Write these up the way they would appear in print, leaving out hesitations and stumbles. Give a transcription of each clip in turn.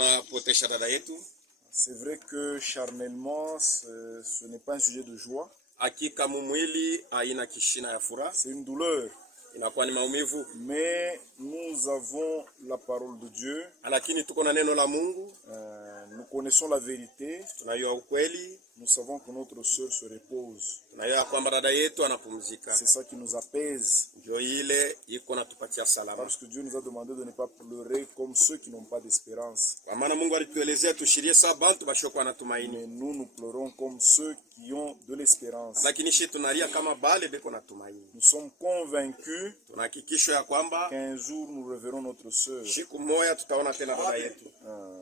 tunapotesha dada yetu. C'est vrai que charnellement, ce n'est pas un sujet de joie. Hakika mumwili haina kishina ya furaha. C'est une douleur. Inakuwa ni maumivu. Mais nous avons la parole de Dieu. Lakini tuko na neno la Mungu. Nous connaissons la vérité. Tunajua ukweli. Nous savons que notre sœur se repose. Tunajua kwamba dada yetu anapumzika. C'est ça qui nous apaise. Ndio ile iko natupatia salama. Parce que Dieu nous a demandé de ne pas pleurer comme ceux qui n'ont pas d'espérance. Kwa maana Mungu alituelezea tushirie sawa bantu bashokuwa na tumaini. Mais nous pleurons comme ceux qui ont de l'espérance. Lakini sisi tunalia kama bale beko na tumaini. Nous sommes convaincus tunahakikisho ya kwamba qu'un jour nous reverrons notre sœur. Siku moja tutaona tena dada yetu.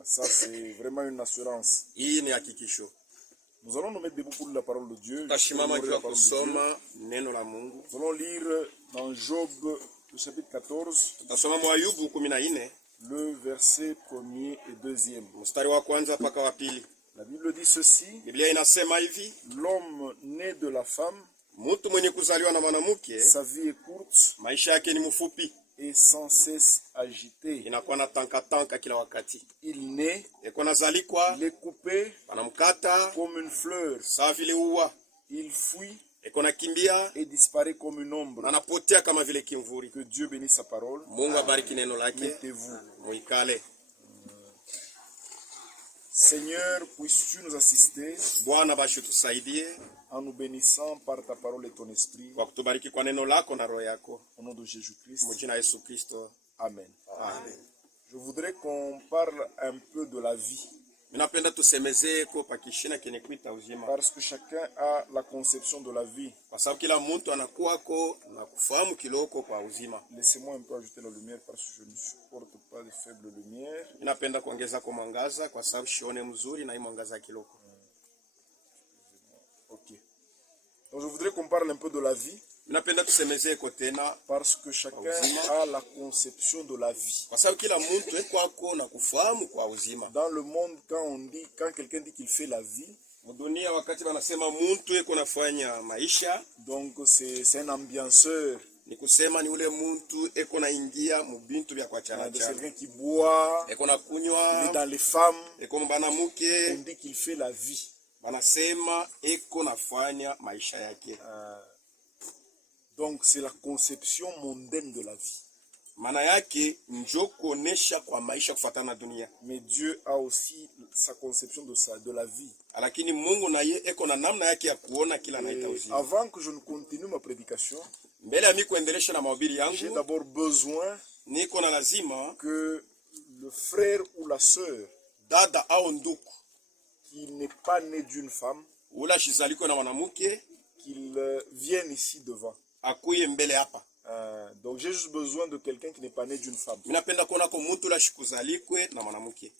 Ça c'est vraiment une assurance. Hii ni hakikisho. Nous allons nous mettre debout pour la parole de Dieu. Tashimama kwa kusoma neno la Mungu. Nous allons lire dans Job le chapitre 14. Tutasoma Ayubu 14. Le verset 1er et 2e. Mstari wa kwanza mpaka wa pili. La Bible dit ceci. Biblia inasema hivi. L'homme né de la femme, mtu mwenye kuzaliwa na mwanamke, sa vie est courte, maisha yake ni mfupi, et sans cesse agité. Inakuwa na tanka kila wakati. Il naît, eko nazalikwa, il est coupé, wanamkata comme une fleur. Sawa vile ua. Il fuit, eko nakimbia, et disparaît comme une ombre. Anapotea kama vile kimvuri. Que Dieu bénisse sa parole. Mungu abariki neno lake. Mettez-vous. Muikale. Seigneur, puisses-tu nous assister Bwana basho tusaidie en nous bénissant par ta parole et ton esprit. Kwa kutubariki kwa neno lako na roho yako. Au nom de Jésus-Christ. Mjina Yesu Kristo. Amen. Amen. Je voudrais qu'on parle un peu de la vie. Minapenda tusemezee kwa pakishina kene kuita uzima. Parce que chacun a la conception de la vie. Kwa sababu kila mtu anakuwako na kufahamu kiloko kwa uzima. Laissez-moi un peu ajouter la lumière parce que je ne supporte pas de faible lumière. Minapenda kuongeza kwa mwangaza kwa sababu shione mzuri na hii mwangaza kiloko. OK. Donc je voudrais qu'on parle un peu de la vie. Minapenda tusemezee kwa tena parce que chacun a la conception de la vie. Kwa sababu kila mtu eko na kufahamu kwa uzima. Dans le monde quand quelqu'un dit qu'il fait la vie, Mudunia wakati wanasema mtu eko nafanya maisha, donc c'est un ambianceur. Ni kusema ni ule mtu eko na ingia mubintu vya kwa chana C'est quelqu'un qui boit, eko na kunywa, il est dans les femmes, eko mbana muke, on dit qu'il fait la vie. Banasema eko nafanya maisha yake. Donc c'est la conception mondaine de la vie. Maana yake njo kuonesha kwa maisha kufuatana na dunia. Mais Dieu a aussi sa conception de la vie. Lakini Mungu naye eko na namna yake ya kuona kila naita uzima. Avant que je ne continue ma prédication, mbele ya mimi kuendelesha na mahubiri yangu, j'ai d'abord besoin niko na lazima que le frère ou la sœur, dada au ndugu, qui n'est pas né d'une femme, ula shizaliko na mwanamke, qu'il vienne ici devant. Akuye mbele hapa. Donc j'ai juste besoin de quelqu'un qui n'est pas né d'une femme. Minapenda kuona kwa mtu la shikuzalikwe na mwanamke.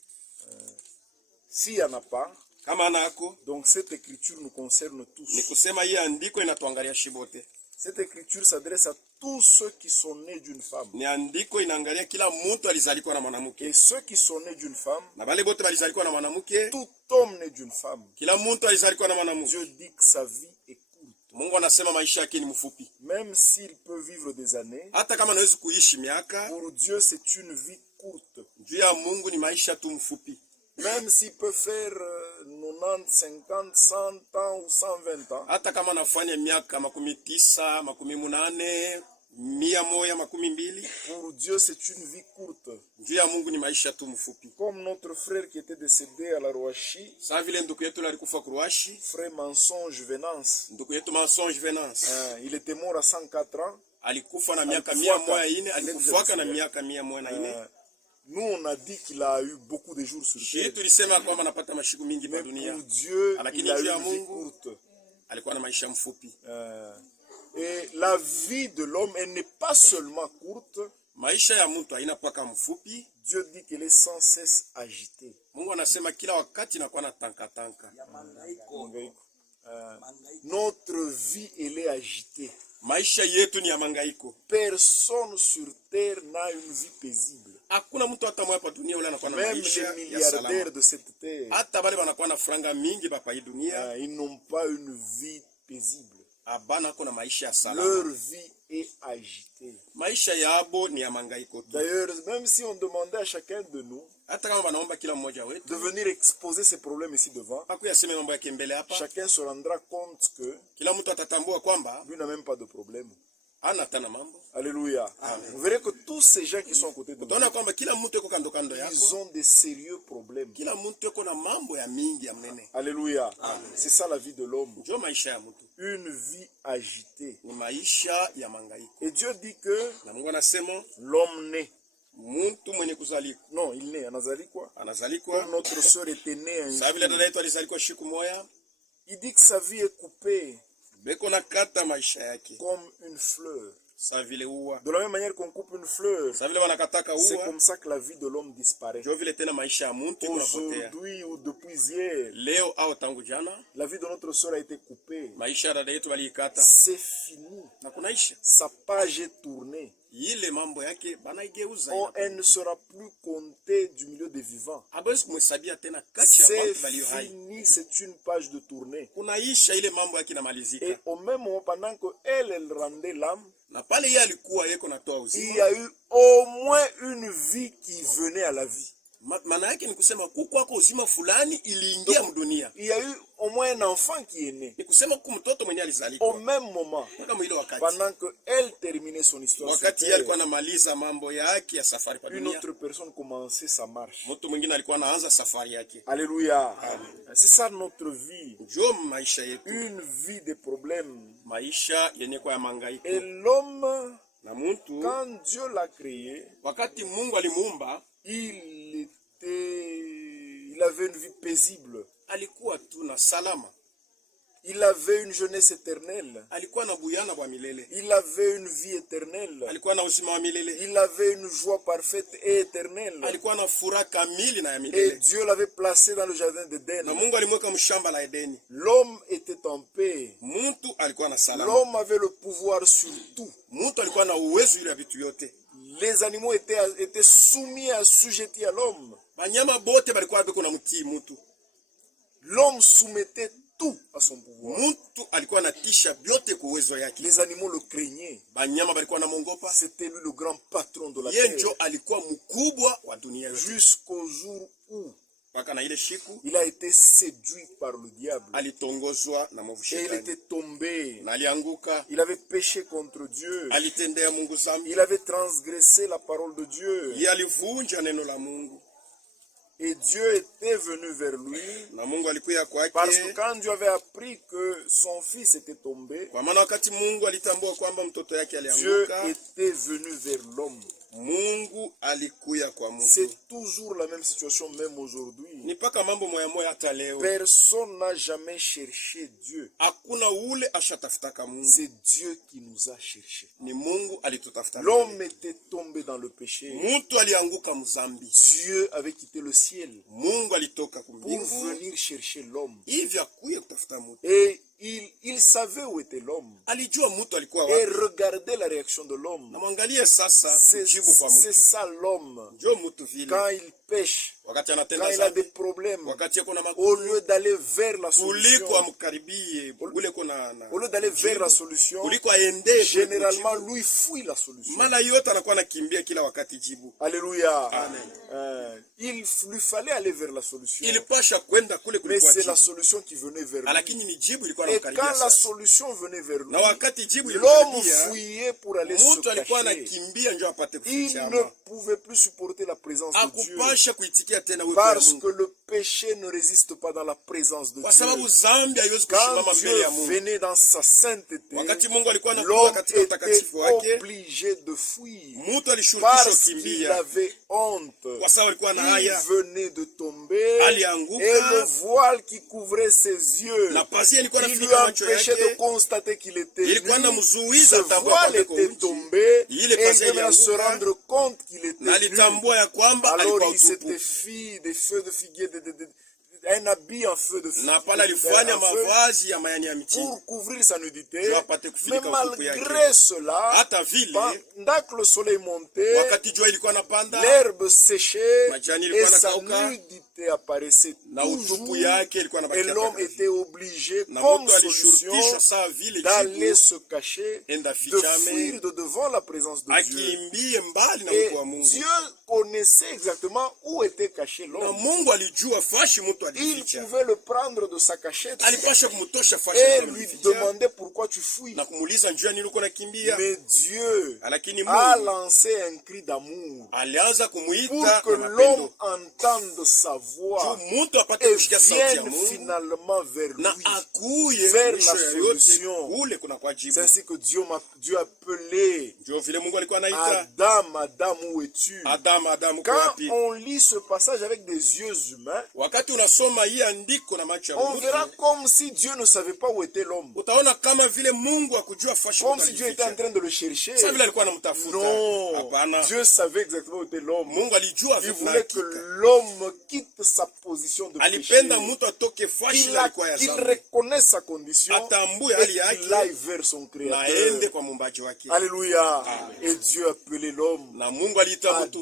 S'il y en a pas, kama anako, donc cette écriture nous concerne tous. Ni kusema hii andiko inatuangalia shibote. Cette écriture s'adresse à tous ceux qui sont nés d'une femme. Ni andiko inaangalia kila mtu alizalikwa na mwanamke. Et ceux qui sont nés d'une femme, na bale bote balizalikwa na mwanamke, tout homme né d'une femme, kila mtu alizalikwa na mwanamke. Dieu dit que sa vie est courte. Mungu anasema maisha yake ni mfupi. Même s'il peut vivre des années, hata kama anaweza kuishi miaka, pour Dieu c'est une vie courte. Juu ya Mungu ni maisha tu mfupi. Même s'il peut faire 90, 50, 100 ans ou 120 ans, hata kama anafanya miaka 90, 80, 100, pour Dieu c'est une vie courte. Juu ya Mungu ni maisha tu mfupi. Comme notre frère qui était décédé à la Rouachi, sawa vile ndugu yetu alikufa Kruashi, frère Mensonge Venance, ndugu yetu Mensonge Venance, il était mort à 104 ans, alikufa na miaka 104, alikufa na miaka 104. Nous on a dit qu'il a eu beaucoup de jours sur terre. Tulisema kwamba anapata mashiku mingi pa dunia. Pour Dieu, il a eu une vie courte. Alikuwa na maisha mfupi. Et la vie de l'homme, elle n'est pas seulement courte. Maisha ya mtu haina paka mfupi. Dieu dit qu'elle est sans cesse agitée. Mungu anasema kila wakati inakuwa na tanka. Notre vie, elle est agitée. Maisha yetu ni ya mangaiko. Personne sur terre n'a une vie paisible. Hakuna mtu hata mmoja hapa dunia ule anakuwa na maisha ya salama. Même les milliardaires de cette terre, hata wale wanakuwa na franga mingi hapa hii dunia, ils n'ont pas une vie paisible. abana kuna maisha ya salama. Leur vie est agitée. Maisha yabo ni ya mangaiko tu. D'ailleurs, même si on demandait à chacun de nous Hata kama banaomba kila mmoja de wetu venir exposer ses problèmes ici devant, akuyaseme mambo yake mbele hapa, chacun se rendra compte que kila mtu atatambua kwamba lui n'a même pas de problème. ana tana mambo. Alléluia. Amen. Vous verrez que tous ces gens qui sont à côté de nous, Utaona kwamba kila mtu yuko kando kando ils yako, ont des sérieux problèmes. kila mtu yuko na mambo ya mingi ya mnene. Alléluia. C'est ça la vie de l'homme. Ndio maisha ya mtu, Une vie agitée. ni maisha ya mangaiko. Et Dieu dit que Na Mungu anasema l'homme naît. mtu mwenye kuzalika Non, il naît. Anazali quoi? anazalikwa. Comme notre sœur était née un Sasa vile jour. dada yetu alizalikwa siku moja, Il dit que sa vie est coupée beko na kata maisha yake comme une fleur. sasa vile ua, De la même manière qu'on coupe une fleur, sasa vile wanakataka c'est ua, comme ça que la vie de l'homme disparaît. ndio vile tena maisha ya mtu iko napotea. Aujourd'hui ou depuis hier, Leo au tangu jana, la vie de notre sœur a été coupée. maisha ya dada yetu waliikata C'est fini. na kunaisha Sa page est tournée. ile mambo yake banaigeuza. Oh, elle ne sera plus comptée du milieu des vivants. Hawezi kumhesabia tena kati ya C'est watu walio hai. fini, c'est une page de tournée. Kunaisha ile mambo yake Et inamalizika, au même moment, pendant qu'elle rendait l'âme, na pale yeye alikuwa yeko natoa il uzima. y a eu au moins une vie qui venait à la vie. Maana yake ni kusema kukwako uzima fulani iliingia mdunia, Il y a eu au moins un enfant qui est né. ni kusema ku mtoto mwenye Au alizalikwa même moment, kama ile wakati pendant qu'elle terminait son histoire, sur wakati yeye alikuwa terre, anamaliza mambo yake ya safari kwa une dunia, autre personne commençait sa marche. mtu mwingine alikuwa anaanza safari yake. Alléluia. C'est ça notre vie. Ndio maisha yetu, Une vie de problèmes. maisha yenye kwa ya mangaiko. Et l'homme, Na mtu quand Dieu l'a créé, wakati Mungu alimuumba il avait une vie paisible. alikuwa tu na salama, Il avait une jeunesse éternelle. alikuwa na buyana bwa milele, Il avait une vie éternelle. alikuwa na uzima wa milele, Il avait une joie parfaite et éternelle. alikuwa na furaha kamili na ya Et milele, Dieu l'avait placé dans le jardin na d'Éden. Mungu alimweka mshamba la Edeni. L'homme était en paix. Mtu alikuwa na salama, L'homme avait le pouvoir sur tout. mtu alikuwa na uwezo ile ya vitu yote. Les animaux étaient soumis, assujettis à l'homme. Banyama bote balikuwa beko na mtii mtu, L'homme soumettait tout à son pouvoir. mtu alikuwa anatisha vyote kwa uwezo yake. Les animaux le craignaient. Banyama balikuwa namongopa, C'était lui le grand patron de la yeye terre. njo alikuwa mkubwa wa dunia yote, Jusqu'au jour où mpaka na ile siku il a été séduit par le diable. alitongozwa na mwovu Et il shetani était tombé. na alianguka, Il avait péché contre Dieu. alitendea Mungu zambi, Il avait transgressé la parole de Dieu. yeye alivunja neno la Mungu, Et Dieu était venu vers lui. na Mungu alikuya Parce que kwake. quand Dieu avait appris que son fils était tombé, Kwa maana wakati Mungu alitambua kwamba mtoto yake Dieu alianguka, était venu vers l'homme. Mungu alikuya kwa mtu. C'est toujours la même situation, même aujourd'hui. Ni paka mambo moya moya hata leo, Personne n'a jamais cherché Dieu. hakuna ule ashatafutaka Mungu, C'est Dieu qui nous a cherchés. ni Mungu alitutafuta. L'homme était tombé dans le péché. Mtu alianguka mzambi, Dieu avait quitté le ciel Mungu alitoka pour kumbingu venir chercher l'homme. hivyo akuye kutafuta mtu. Et il savait où était l'homme. Alijua mtu alikuwa Et wapi, regardez la réaction de l'homme. na mwangalie sasa C'est kujibu kwa c'est mtu. ça l'homme. Njo mtu vile Quand il pêche, wakati quand anatenda il a des zambi, problèmes, wakati yako na au magumu, lieu d'aller vers la kuliko solution, amkaribie ule kona na au lieu d'aller vers la solution, kuliko aende généralement, lui fuit la solution. mara yote anakuwa anakimbia kila wakati jibu. Alléluia. Amen. Il lui fallait aller vers la solution. Ilipasha kwenda kule Mais kulikuwa c'est la jibu, solution qui venait vers lui. lakini ni jibu ilikuwa Et inamkaribia quand la sasa. solution venait vers lui, Na wakati jibu l'homme ilimkaribia, fouillait pour aller se mtu alikuwa cacher. anakimbia njo apate Il kufichama, ne pouvait plus supporter la présence de Dieu. akupasha kuitikia tena uwepo wa Parce Mungu, que le péché ne résiste pas dans la présence de kwa Dieu. sababu zambi haiwezi Quand kusimama mbele Dieu ya Mungu. venait dans sa sainteté, Wakati Mungu alikuwa anakuja l'homme katika était utakatifu wake, obligé de fuir. mtu alishurutishwa Parce qu'il kukimbia avait honte. kwa sababu alikuwa na Il haya, venait de tomber alianguka, et le voile qui couvrait ses yeux, na pazia ilikuwa il lui inafunika macho empêchait de yake, constater qu'il était nu. ilikuwa inamzuiza Ce atambue voile kwamba était uchi. tombé Ile et il pazia devait se ilianguka, rendre compte qu'il était na nu. alitambua ya kwamba Alors alikuwa il utupu, s'était fait des feux de figuier, un habit en feu de na pale alifanya en feu mavazi ya mayani ya mitini pour couvrir sa nudité. ndio apate Mais kufunika utupu yake. malgré cela, Hata vile pendant que le soleil montait, wakati jua ilikuwa napanda, l'herbe séchait majani et ilikuwa sa nakauka, nudité humanité apparaissait na utupu yake ilikuwa et inabakia l'homme mpaka était obligé, na comme mtu solution, alishurutishwa saa vile d'aller jibu se cacher, enda de fichame fuir de devant la présence de Dieu. akimbie mbali na Et mtu wa Mungu. Dieu connaissait exactement où était caché Na l'homme. Mungu alijua fashi mtu Il alificha, pouvait le prendre de sa cachette alipasha kumtosha fashi et mtu lui alificha demander pourquoi tu fuis. na kumuuliza njia nini uko nakimbia. Mais Dieu Lakini a Mungu lancé un cri d'amour alianza pour kumuita que na l'homme mapendo entende sa voix juu mtu apate et kusikia sauti ya vienne Mungu finalement vers na lui. akuye vers mwisho la ya yote solution. kule kuna kwa jibu. C'est ainsi que Dieu appelait Ndio vile Mungu alikuwa anaita Adam, Adam, où es-tu? Adamu, uko Quand wapi? on lit ce passage avec des yeux humains, Wakati unasoma hii andiko na macho ya on verra mtu, comme si Dieu ne savait pas où était l'homme. utaona kama vile Mungu akujua fashi Comme mtu si Dieu était en alificha. train de le chercher. Sasa vile alikuwa anamtafuta. Non, Hapana. Dieu savait exactement où était l'homme. Mungu alijua Il vile voulait que hakika. l'homme quitte sa position de péché, Alipenda mtu atoke fashi qu'il na alikuwa ya qu'il zambi. reconnaisse sa condition Atambue et hali qu'il yake aille vers son na Créateur. aende kwa muumbaji wake. Alléluia. Et Dieu appelait l'homme. Na Mungu aliita mtu,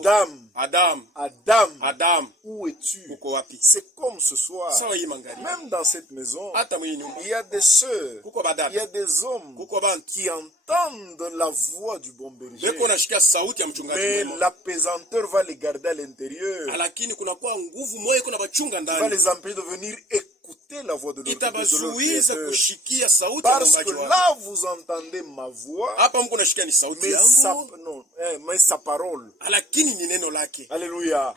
Adam, Adam, Adam, où es-tu? uko wapi? C'est comme ce soir. Sawa hii mangari. Même dans cette maison, Hata mwenye nyumba. il y a des sœurs, Kuko il y a badada. des hommes Kuko bantu. qui entendent la voix du bon berger. Beko unashikia sauti ya mchungaji Mais mwema. la pesanteur va les garder à l'intérieur. Lakini kuna kwa nguvu moyo kuna bachunga Va ndani. les empêcher de venir écouter la voix de leur Itabazuiza Créateur. kushikia sauti ya Parce muumbaji que wao. là, vous entendez ma voix, Hapa mko unashikia ni sauti yangu, mais sa parole. lakini ni neno lake. Alléluia.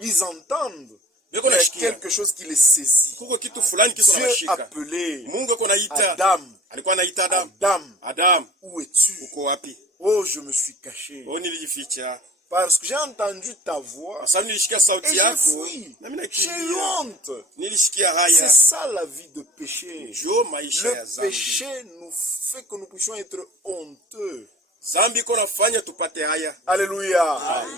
Ils entendent Beko unashikia. quelque chose qui les saisit. Kuko kitu fulani kiko Dieu nashika. appelé Mungu ako naita. Adam. Alikuwa anaita Adam. Adam, Adam, où es-tu? uko wapi? Oh, je me suis caché. Oh, nilijificha. Parce que j'ai entendu ta voix Kwa sababu nilishikia et sauti j'ai yako. fui. Na mimi J'ai eu nakimbia. honte. Nilisikia C'est haya. ça la vie de péché. Jo maisha ya Le zambi. péché nous fait que nous puissions être honteux. Zambi iko nafanya tupate haya. Alléluia.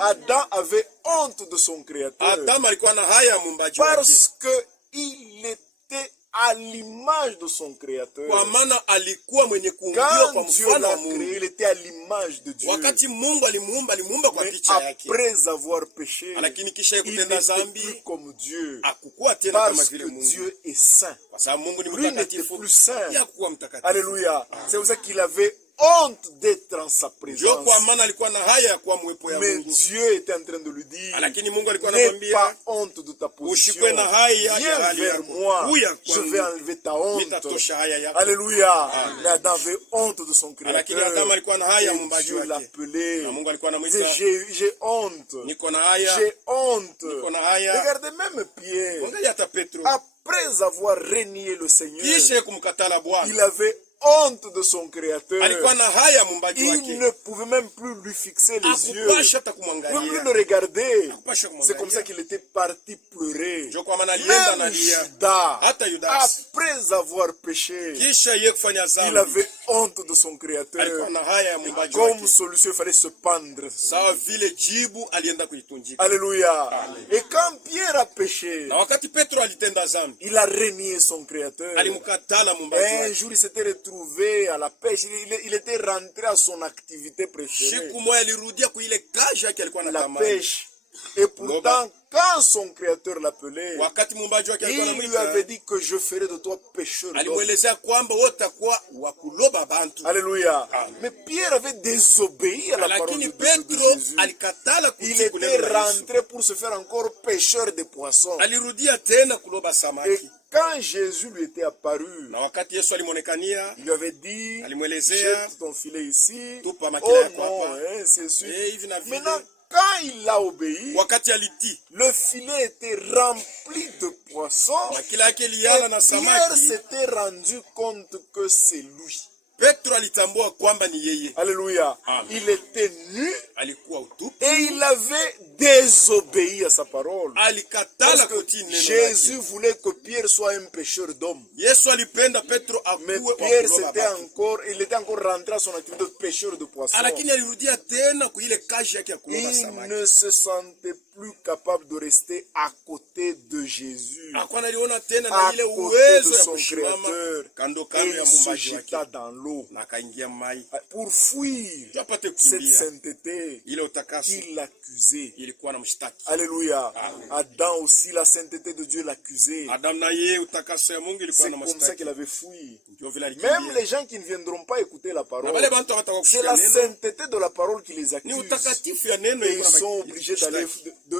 Adam avait honte de son Créateur. Adam alikuwa na haya ya muumbaji wake. Parce que il était à l'image de son Créateur. Kwa maana alikuwa mwenye kuumbiwa kwa Quand Dieu mfano wa l'a Mungu. créé, il était à l'image de Dieu. Wakati Mungu alimuumba kwa Mais picha yake. après avoir péché, Lakini kisha il kutenda n'était zambi plus comme Dieu. hakukuwa tena kama Parce vile que Mungu. Dieu est saint. Kwa sababu Mungu ni Lui n'était mtakatifu. plus saint. Yeye hakuwa mtakatifu. Alléluia. C'est pour ça qu'il avait honte d'être en sa Jo présence. kwa maana alikuwa na haya ya kuwa mwepo ya Mais Mungu. Dieu était en train de lui dire, Lakini Mungu alikuwa n'aie anamwambia pas honte de ta position. ushikwe na haya ya Viens hali vers yako. moi. Kuya Je kwangu. vais enlever ta honte. Nitatosha haya yako. Alléluia. Mais Adam avait honte de son Lakini Créateur. Adamu alikuwa na haya ya Et muumbaji Dieu wake. l'appelait. Na Mungu alikuwa Il anamuita disait, j'ai honte. niko na haya. J'ai honte. Niko na haya. Regardez même Pierre. Angalia hata Petro. Après avoir renié le Seigneur, Kisha kumkatala il Bwana. avait honte de son Créateur. Alikuwa na haya ya muumbaji Il wake. ne pouvait même plus lui fixer les yeux. Hakupasha hata Il ne pouvait kumwangalia. plus le regarder. Hakupasha C'est comme ça kumwangalia. qu'il était parti pleurer. Jo kwa maana alienda Même analia. Judas, Hata Yudas. après avoir péché, Kisha yeye kufanya il zambi. avait honte de son Alikuwa Créateur. na haya ya muumbaji Comme wake. solution, il fallait se pendre. Sawa vile jibu alienda kuitunjika. Alléluia. Et quand Pierre a péché, Na wakati Petro alitenda zambi, il a renié son Créateur. alimkatala muumbaji Un wake. jour, il s'était retrouvé à la pêche. Il était rentré à son activité préférée, Siku moja alirudia kwa ile kazi yake alikuwa la anatamani. pêche. Et pourtant, quand son Créateur l'appelait, Wakati muumbaji wake alikuwa il lui anamwita, avait dit que je ferai de toi pécheur d'hommes. alimwelezea kwamba wote utakuwa wa kuloba bantu. Alléluia. Mais Pierre avait désobéi à la parole Lakini de Petro Jésus. alikatala Il kutii était kuneno la Yesu. rentré pour se faire encore pêcheur de poissons. Alirudia tena kuloba Et samaki. quand Jésus lui était apparu, Na wakati Yesu alimwonekania, il lui avait dit, alimwelezea jette ton filet ici. tupa Oh makila yako non, hapa. hein, c'est sûr. Hivi na vile. Maintenant, quand il a obéi, Wakati alitii, le filet était rempli de poissons. makila yake Et liana na Pierre samaki. s'était rendu compte que c'est lui. Petro alitambua kwamba ni yeye. Alléluia. Amen. Il était nu Alikuwa utupu. et il avait désobéi à sa parole. Alikatala Parce que kutii neno Jésus lake. voulait que Pierre soit un pécheur d'hommes. Yesu alipenda Petro Mais akuwe wa Pierre kuloba il était encore rentré à son activité de pêcheur de poissons. lakini alirudia tena kuile kazi yake ya kuloba Il samaki. ne se sentait plus capable de rester à côté de Jésus, Hakuwa analiona tena à na ile côté de uwezo ya son kusimama Créateur, kando et kando ya il se muumbaji jeta wake dans l'eau na akaingia mai pour fuir ndio apate cette kukimbia sainteté ile utakaso qu'il l'accusait. ilikuwa na mshtaki. Alléluia. Adam aussi, la sainteté de Dieu l'accusait. Adam na yeye utakaso ya Mungu ilikuwa C'est na comme ça mshtaki, qu'il avait fui. ndio vile Même alikimbia. les gens qui ne viendront pas écouter la Na parole, wale bantu hawataka c'est kusikia la neno, sainteté de la parole qui les ni accuse. utakatifu ya neno Et iko ils na sont obligés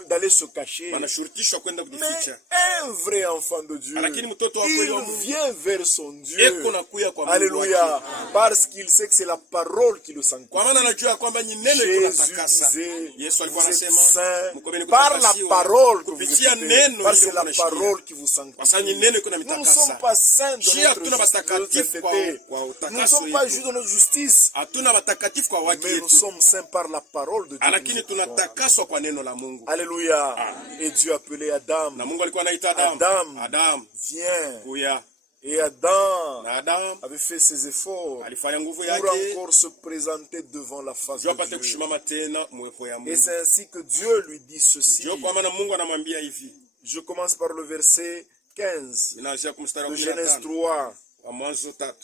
d'aller se cacher. wanashurutishwa kwenda Mais kujificha. un vrai enfant de Dieu, Lakini mtoto wa kweli wa il Mungu vient vers son Dieu. eko na kuya kwa Mungu Alléluia. wake, Parce qu'il sait que c'est la parole qui le sanctifie. kwa maana anajua kwamba ni neno iko Jésus natakasa. disait, Yesu alikuwa vous êtes anasema saints mkomeni par la kutakasiwa parole que vous kupitia écoutez. neno Parce que hilo c'est la mnashikia. parole qui vous Kwa sababu ni sanctifie. neno iko na Nous ne mitakasa. sommes pas saints de Shia notre hatuna watakatifu kwa sainteté. utakaso Nous ne sommes pas wetu. juste de notre justice. Hatuna watakatifu kwa wake Mais nous yetu, sommes saints par la parole de Dieu. lakini tunatakaswa kwa neno la Mungu. Alléluia. Et Dieu appelait Adam. Na Mungu alikuwa anaita Adam, Adam. Adam Viens. kuya. Et Adam Na Adam avait fait ses efforts alifanya nguvu pour yake encore se présenter devant la face ndio de apate Dieu. kushimama tena mwepo ya Et Mungu. c'est ainsi que Dieu lui dit ceci. Ndio kwa maana Mungu anamwambia hivi, Je commence par le verset 15 inaanzia kumstari de wa Genèse 15 3. wa Mwanzo 3,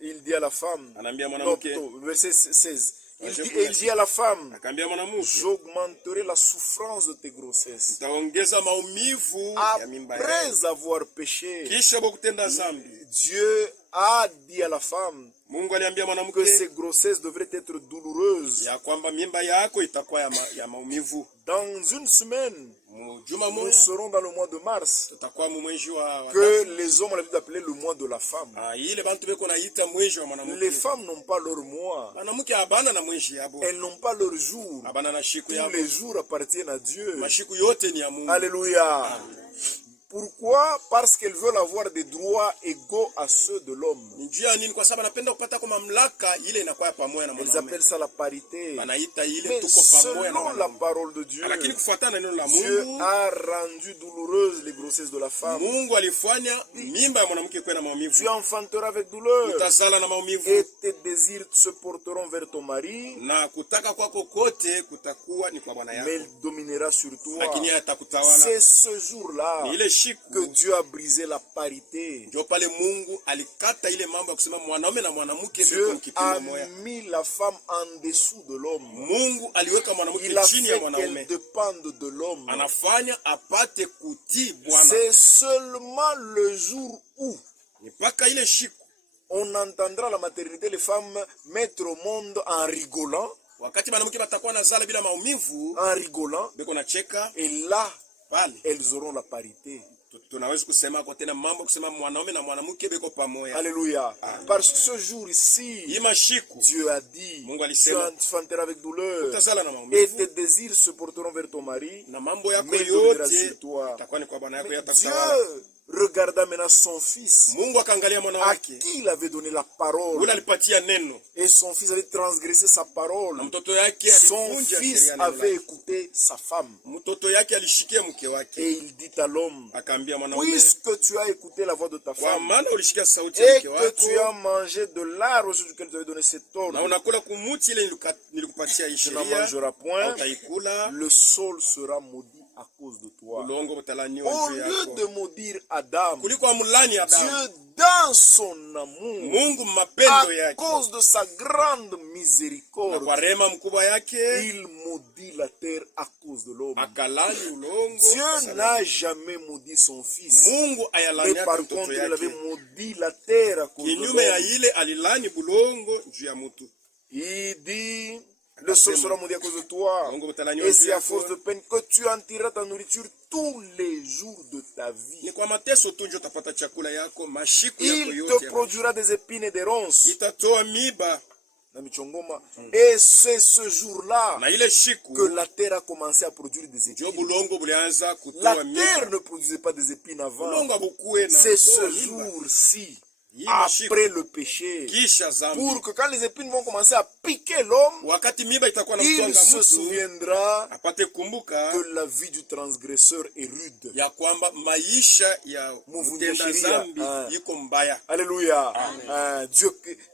Il dit à la femme, anaambia non, mwanamke, plutôt, verset 16. Il dit à la femme, akaambia mwanamke, j'augmenterai la souffrance de tes grossesses. taongeza maumivu ya mimba yako Après avoir péché, kisha kutenda dhambi. Dieu a dit à la femme Mungu aliambia que mwanamke ses grossesses devraient être douloureuses. ya kwamba mimba yako itakuwa ya maumivu. Dans une semaine, Juma nous moja serons dans le mois de mars, tutakuwa mwezi wa que les hommes ont l'habitude d'appeler le mois de la femme. ile bantu beko naita mwezi wa Les mwanamke. femmes n'ont pas leur mois, Mwanamke abana na mwezi yabo, elles n'ont pas leur jour. abana na shiku Tous yabo, les jours appartiennent à Dieu. mashiku yote ni ya Mungu. Alléluia. Pourquoi? Parce qu'elles veulent avoir des droits égaux à ceux de l'homme. Ni juu ya nini? Kwa sababu anapenda kupata kwa mamlaka ile inakuwa pamoja na Ils mwanaume. appellent ça la parité. Wanaita ile Mais tuko pamoja na selon la mwanaume. parole de Dieu, Lakini kufuatana na neno la Dieu Mungu, a rendu douloureuses les grossesses de la femme. Mungu alifanya mimba ya mwanamke kuwa na Tu maumivu. enfanteras avec douleur Utazala na maumivu et tes désirs se porteront vers ton mari, na kutaka kwako kote kutakuwa ni kwa bwana mais yako, il dominera sur toi. lakini yeye atakutawala. C'est ce jour-là Ni ile que siku Dieu a brisé la parité. ndio pale Mungu alikata ile mambo ya kusema mwanaume na mwanamke Dieu beko kipimo a moja. mis la femme en dessous de l'homme. Mungu aliweka mwanamke Il a chini ya fait qu'elle mwanaume, dépende de l'homme. anafanya apate kutii Bwana. C'est seulement le jour où Ni mpaka ile siku on entendra la maternité, les femmes mettre au monde en rigolant, wakati mwanamke batakuwa nazala bila maumivu, en rigolant, beko nacheka et là, pale elles auront la parité. tunaweza kusema kwa tena mambo kusema mwanaume na mwanamke beko pamoja. Alléluia. Parce que ce jour ici, Hii mashiku Dieu a dit, Mungu tu alisema enfanteras avec douleur, utazala na et maumivu tes désirs se porteront vers ton mari, na mambo yako mais il dominera yote sur toi. itakuwa ni kwa bwana yako Dieu yatakutawala. regarda maintenant son fils, Mungu akaangalia mwana à wake qui il avait donné la parole, ule alipatia neno, et son fils avait transgressé sa parole. na mtoto yake Son alivunja fils sheria ya neno avait lake. écouté sa femme. Mtoto yake alishikia mke wake, Et il dit à l'homme, akaambia mwanaume, puisque tu as écouté la voix de ta kwa femme, maana ulishikia sauti ya et mke que tu as wako mangé de l'arbre sur lequel tu avais donné cet na ordre, unakula kumuti ile nilikupatia hii tu n'en sheria, mangeras point, utaikula, le sol sera maudit à cause de toi. ulongo utalaniwa Au juu lieu yako. de maudire Adam, Kuliko amulani Adamu, Dieu, dans son amour, Mungu mapendo à yake cause de sa grande na miséricorde, kwa rehema mkubwa yake il maudit la terre à cause de l'homme. akalani ulongo. Dieu n'a jamais maudit son fils. Mungu Mais ayalaniaka par mtoto contre, il avait yake, maudit la terre à cause de kinyume ya l'homme. ile alilani bulongo juu ya mutu. Il dit, le sol sera maudit à cause de toi. Ulongo utalaniwa Et juu c'est à yako. force de peine que tu en tireras ta nourriture tous les jours de ta vie. Ni kwa mateso tu ndio utapata chakula yako, mashiku yako Il yote te produira des épines et des ronces. itatoa miba. Na michongoma. Et c'est ce jour-là Na ile shiku que la terre a commencé à produire des ndio épines. bulongo bulianza La kutoa terre miba. ne produisait pas des épines avant. Bulongo abukue na C'est kutoa ce miba. jour-ci, Hii mashiku après le péché, kisha zambi, pour que quand les épines vont commencer à piquer l'homme, wakati miba itakuwa na il mtwanga se mtu, souviendra apate kumbuka que la vie du transgresseur est rude. ya kwamba maisha ya Muvunja mtenda sheria. zambi Ah. iko mbaya. Alléluia.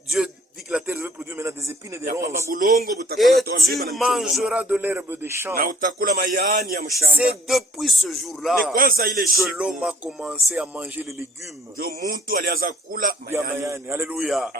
Dieu dit que la terre devait produire maintenant des épines et des ya kwamba ronces. bulongo butakuwa Et natoa tu miba na michongoma, mangeras de l'herbe des na champs. utakula mayani ya mshamba. C'est depuis ce Ni jour-là kwanza ile que l'homme siku a commencé à manger les légumes. ndio muntu alianza kula Bien mayani mayani. Alléluia.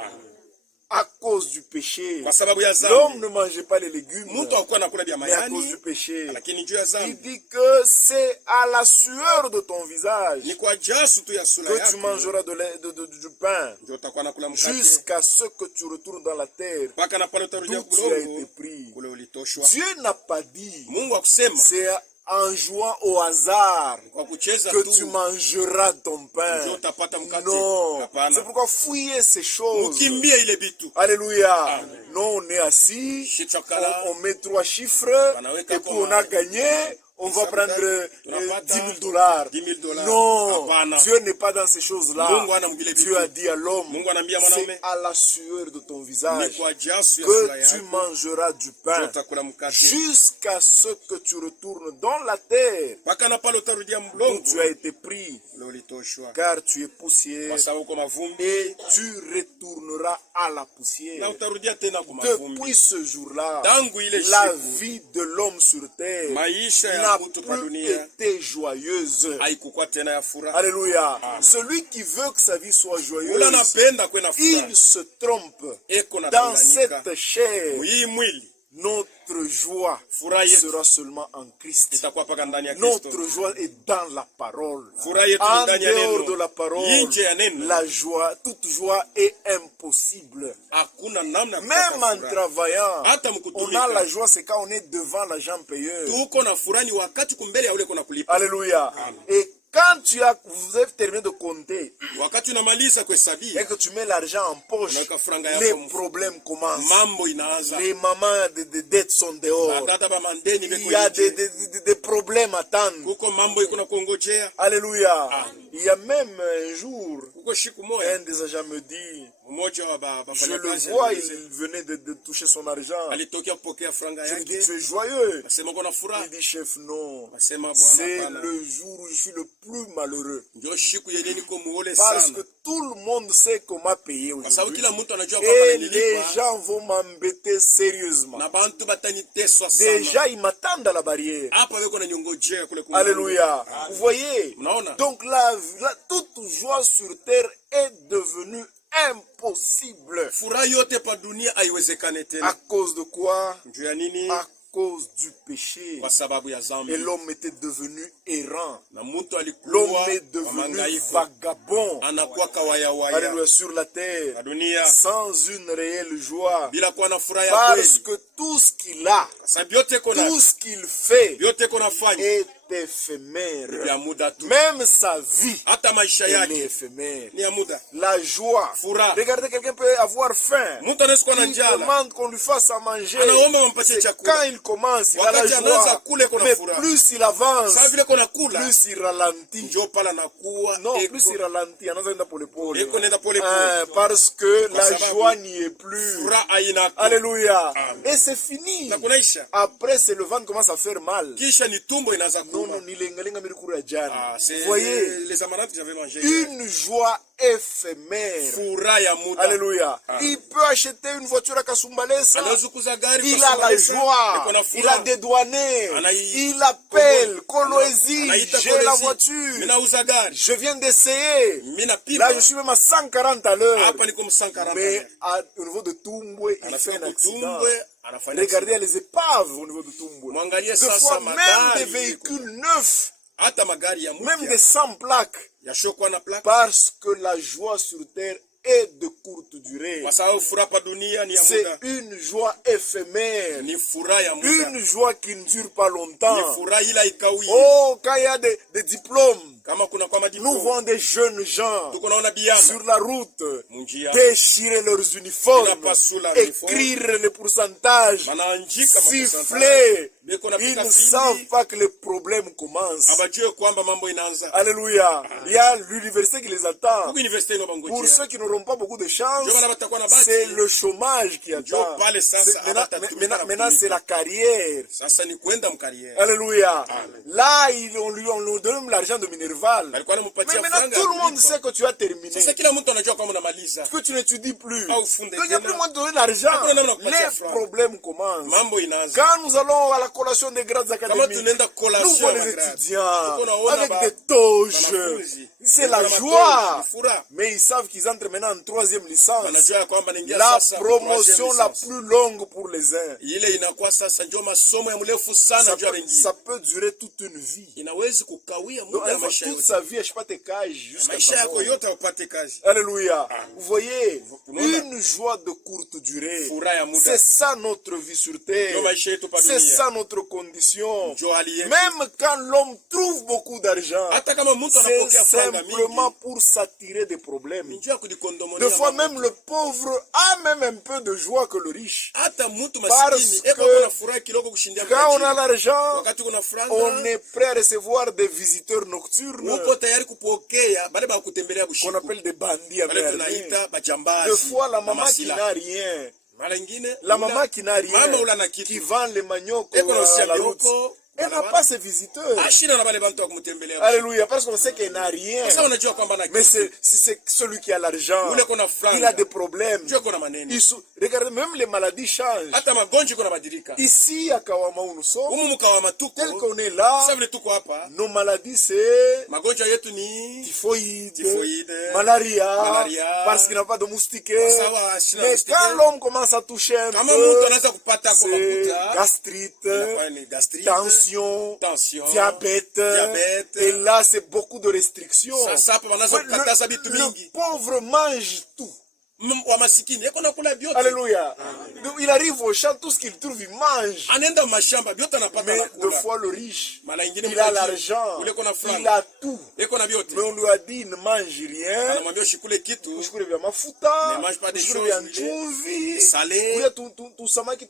À cause du péché. kwa sababu ya L'homme dhambi. ne mangeait pas les légumes, Muntu hakuwa anakula vya mais à cause du mayani, péché. lakini juu ya Il dhambi dit que c'est à la sueur de ton visage ni kwa jasho tu ya sura que tu yako mangeras du pain ndio utakuwa nakula mkate jusqu'à ce que tu retournes dans la terre mpaka na pale utarudia d'où tu as été bulongo pris. kule ulitoshwa. Dieu n'a pas dit, Mungu akusema c'est en jouant au hasard kwa kucheza que tu tu mangeras ton ndio pain. utapata mkate. Non, c'est Hapana, pourquoi fouiller ces choses. ukimbie ile vitu. Alléluia. Non, on est assis, Shichakala on met 3 chiffres, Wanaweka et puis koma. on a gagné, on va prendre Tunapata 10 000 dollars. 10 000 dollars. Non, Hapana. Dieu n'est pas dans ces choses-là. Mungu hana mgile Dieu vitu. a dit à l'homme, Mungu anaambia c'est mwanaume à la sueur de ton ni visage kwa jasho ya sura que tu yako mangeras du ndio pain utakula mkate jusqu'à ce que tu retournes dans la terre mpaka na pale utarudia où mlongo tu as été pris, ule ulitoshwa, car tu es poussière kwa sababu uko mavumbi et tu retourneras à la poussière. na utarudia tena kwa mavumbi. Depuis ce jour-là, Tangu ile la siku vie de l'homme sur terre maisha ya n'a mtu pa plus dunia été joyeuse. haikukuwa tena ya furaha. Alléluia. Celui qui veut que sa vie soit Ule joyeuse, anapenda kwenda furaha il se trompe. eko na Dans tanganyika cette chair, hii mwili notre joie Furaha yetu sera seulement en Christ. itakuwa paka ndani ya Kristo. Notre joie est dans la parole. Furaha yetu En ndani ya dehors neno, de la parole, nje ya neno la joie, toute joie est impossible. hakuna namna ya Même kupata en furaha. travaillant, Hata on a mkutumika la joie, c'est quand on est devant l'agent payeur. tuko na furaha ni wakati kumbele ya ule kuna kulipa. Alléluia. Et quand vous avez terminé de compter Wakati unamaliza et kuhesabia que tu mets l'argent en poche, unaweka franga yako les mfuko, problèmes commencent. mambo inaanza. Les mamans de dettes sont dehors. Dada ba mandeni Il beko y a nje. des problèmes à attendre. Kuko mambo iko na kuongojea. Alléluia. Il y a même un jour, Kuko siku moja un des agents me dit, mmoja wa je le bafanyakazi vois, il venait de toucher son argent. alitokea kupokea franga Je lui dis, yake, tu es joyeux. asema kuna furaha, Il dit, chef, non. asema C'est bwana hapana, le jour où je suis le plus malheureux. ndio siku yenye niko muole Parce sana, que tout le monde sait qu'on m'a payé kwa sababu aujourd'hui. kila mtu anajua kwamba Et les nililipa gens vont m'embêter sérieusement. na bantu bataniteswa sana. Déjà, ils m'attendent à la barrière. Hapa weko na nyongojea kule kumbe. Alléluia. Vous voyez? Unaona? Donc toute joie sur terre est devenue impossible. Furaha yote pa dunia haiwezekane À tena. cause de quoi? Juu ya nini? À cause du péché. Kwa sababu ya Et dhambi. l'homme était devenu errant. Na mtu alikuwa L'homme est kwa devenu mangaiko, vagabond. anakuwa kawayawaya Alléluia, sur la na terre. dunia Sans une réelle joie. bila kuwa na furaha ya Parce kweli. que tout ce qu'il a, Sababu yote kona tout ce qu'il fait yote kona fanya est éphémère. ya muda tu. Même sa vie, Hata maisha elle est yake éphémère. ni ya muda. La joie. Furaha. Regardez, quelqu'un peut avoir faim. Mtu anaweza kuwa na Il njala, demande qu'on lui fasse à manger. anaomba wampatie C'est chakula. quand il commence, il a la Wakati anaanza joie. kule kuna Mais furaha. plus il avance, Sasa vile kona kula plus il ralentit. njo pala nakuwa Non, eko plus il ralentit. Anaanza enda pole pole. eko nenda pole pole. Parce que Kwa la sababu joie n'y est plus. Furaha haina. Alléluia. Amen. Et c'est fini. Na kunaisha. Après, c'est le ventre commence à faire mal. Kisha ni tumbo inaanza Non, kuuma. non, ni lenga milukuru ya jana. Ah, c'est Vous voyez, les amarantes que j'avais mangé. une joie éphémère. Furaha ya muda. Alléluia. Ah. Il peut acheter une voiture à Kasumbalesa. Anaweza kuuza gari Il kwa a la Somalesa, joie. eko na Il a furaha. dédouané. Anai- Il appelle Kolwezi. Anaita J'ai la Kolwezi. voiture. Minauza gari. Je viens d'essayer. Mina pima. Là, je suis même à 140 à l'heure. Hapa niko 140. Mais au niveau de Tumbwe, il fait Anafika un accident. kutumbwe, anafanya Regardez les épaves au niveau de Tumbwe. Mwangalie Des sasa fois, même magari. des véhicules neufs, Hata magari ya même mpya des sans plaques. yashokuwa na plaka. Parce que la joie sur terre est de courte durée. Kwa sababu furaha pa dunia ni ya C'est muda. une joie éphémère. Ni furaha ya muda. Une joie qui ne dure pas Ni longtemps. furaha ila ikawi. Oh, quand il y a des diplômes, Kama kuna kwa nous madiploma. voyons des jeunes gens Tuko naona biana. sur la route Munjia. déchirer leurs uniformes, Inapasula écrire les pourcentages, Banaandika makusanta. siffler, beko na Ils pika ne fimbi, savent pas que le problème commence. abajue kwamba mambo inaanza. Alléluia. Il y a l'université qui les attend. Kuko universite ino Pour bangojea. ceux qui n'auront pas beaucoup de chance, Ndio maana batakuwa na bahati. c'est le chômage qui Ndio attend. pale sasa abatatumika na Maintenant, c'est la carrière. Sasa ni kwenda mkariere. Alléluia. Là, on lui donne l'argent de Minerval. Alikuwa Mais anampatia maintenant, franga. tout le monde sait que tu as terminé. Sasa kila mtu anajua kama unamaliza. Que tu n'étudies plus. Ah, ufunde Donc, il n'y a tena. plus moyen de donner l'argent. Hakuna namna ya kupatia Les franga. problèmes commencent. Mambo inaanza. Quand nous allons à la collation des grades Kama académiques, tunaenda nous collation voyons ya les magrade. étudiants Tuko naona avec ba- des toges. wanafunzi. C'est la Kuna joie. matozi, furaha. Mais ils savent qu'ils entrent maintenant en troisième licence. Wanajua ya kwamba naingia La sasa promotion troisième la licence. plus longue pour les uns. Ile inakuwa sasa ndio masomo ya mrefu sana Ça juu ya peut, wengine. ça peut durer toute une vie. Inawezi kukawia Donc, muda ya maisha toute yote. sa vie, je pas tes cages jusqu'à Maisha sa yako mort. yote upate kazi. Alléluia. Vous voyez, Tunaona. une joie de courte durée. Furaha ya muda. C'est ça notre vie sur terre. Ndio maisha yetu pa C'est dunia. ça notre condition. Ndio hali yetu. Même quand l'homme trouve beaucoup d'argent, Hata kama mtu c'est anapokea franga mingi, simplement pour s'attirer des problèmes. ni njoo ya kujikondomonia Des fois mambo. même le pauvre a même un peu de joie que le riche. Hata mtu Parce maskini eko que kuna furaha kidogo kushindia Quand on a mtajiri. l'argent, Wakati kuna franga, on est prêt à recevoir des visiteurs nocturnes uko tayari kupokea bale ba kutembelea qu'on bushiku. appelle des bandits Bale amermés. tunaita bajambazi. Des fois, la na maman qui masila. n'a rien, Mara ingine la ula- maman qui n'a rien, mama ula na qui kitu. vend les maniocs Eko na à usia la route, biroko, elle n'a barabara. pas ses visiteurs. Ashina na bale bantu wa kumtembelea. Alléluia, parce qu'on sait qu'elle n'a rien. Sasa unajua kwamba na Mais kitu. si c'est celui qui a l'argent, Ule kuna franga. il a des problèmes. Njoo kuna maneno. Regardez, même les maladies changent. Hata magonjwa kuna badilika. Ici, à Kawama, où nous sommes, Umu mkawa matuko. tel qu'on est là, Sasa vile tuko hapa, nos maladies, c'est magonjwa yetu ni typhoïde, malaria, parce qu'il n'a pas de moustiquaires. sawa ashina Mais mustike. quand l'homme commence à toucher un Kama peu, mtu anaanza kupata kwa c'est makuta, gastrite, inakuwa ni gastrite, tension, tension, diabète, diabète. et là c'est beaucoup de restrictions. Sasa hapa wanaanza kukataza vitu Le mingi. pauvre mange tout. Wa masikini yako nakula vyote. Alléluia. Donc, il arrive au champ, tout ce qu'il trouve, il mange. Anaenda mashamba vyote anapata Mais nakula. deux fois le riche, Mara ingine il a mtajiri, l'argent, ule kuna il franga. a tout. Yako na vyote. Mais on lui a dit, ne mange rien. Anamwambia ushikule kitu. Ushikule vya mafuta, Ne mange pas des ushikule vya choses nchumvi, salées. kuya tu samaki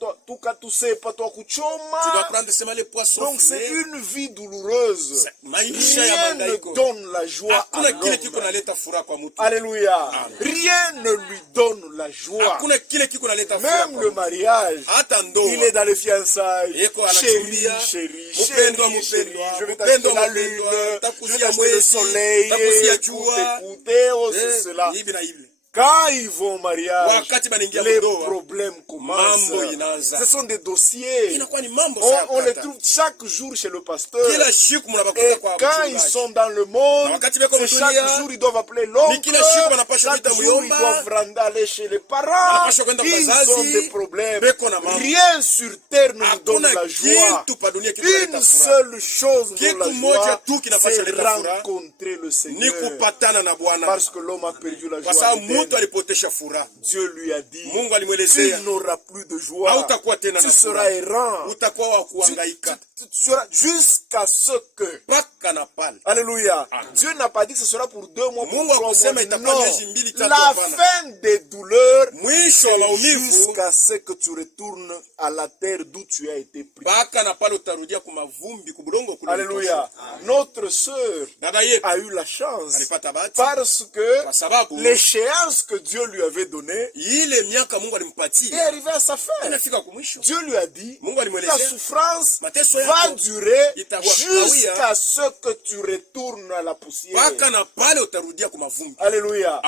tusepa twa Tu dois kuchoma. prendre seulement les poissons Donc c'est frais. une vie douloureuse. Maisha ya Rien ne mangaiko. donne la joie à Hakuna kile kiko l'homme. naleta furaha kwa mtu. Alléluia. Rien ne lui donne la joie. Hakuna kile kiko naleta furaha Même kwa le mtu. mariage, Hata ndoa. il est dans les fiançailles. Yeko Chérie, anachumbia. chérie, Mupendwa, chérie, chérie, mupendwa. je vais Mupendwa, t'acheter la mupendwa. lune, je vais Takuzia t'acheter le mwezi. soleil, Takuzia écoute, jua. écoutez, oh, c'est cela. Hivi na hivi. Quand ils vont au mariage, Wakati banaingia les ndoa, problèmes commencent. mambo inaanza. Ce sont des dossiers. Inakuwa ni mambo On les sana. trouve chaque jour chez le pasteur. Kila siku mnabakuta Et kwa quand ils mchungaji. sont dans le monde, Na wakati beko c'est mdunia, chaque jour ils doivent appeler l'oncle. ni kila siku wanapaswa Chaque kuita jour ils muyomba. doivent aller chez les parents. Wanapaswa kwenda kwa Ils wazazi. ont des problèmes. Beko na mambo. Rien sur terre ne nous donne Hakuna la joie. kitu pa dunia kinaleta Une furaha. seule chose nous donne Kitu la moja joie, tu kinapaswa c'est leta furaha. rencontrer le Ni Seigneur. kupatana na Bwana. Parce que l'homme a perdu la Kwa joie. sababu d'éternel. mtu alipotesha furaha. Dieu lui a dit, Mungu tu alimwelezea n'auras plus de joie. hautakuwa tena Tu na seras furaha. errant. Utakuwa wa Tu kuhangaika seras jusqu'à ce que. mpaka na pale. Alléluia. Dieu n'a pas dit que ce sera pour 2 mois, pour Mungu 3 hakusema mois. itakuwa Non. miezi mbili, tatu, La hapana. fin des douleurs, Mwisho wa c'est maumivu jusqu'à ce que tu retournes à la terre d'où tu as été pris. mpaka na pale utarudia kumavumbi kubulongo kule. Alléluia. Notre sœur Dada yetu a eu la chance alipata bahati parce que kwa sababu l'échéance que Dieu lui avait donnée ile miaka Mungu est alimpatia arrivée à sa fin. inafika kumwisho. Dieu lui a dit, Mungu ta alimwelezea souffrance mateso va yako durer itakuwa jusqu'à ce que tu retournes à la poussière. mpaka na pale utarudia kumavumbi. Alléluia.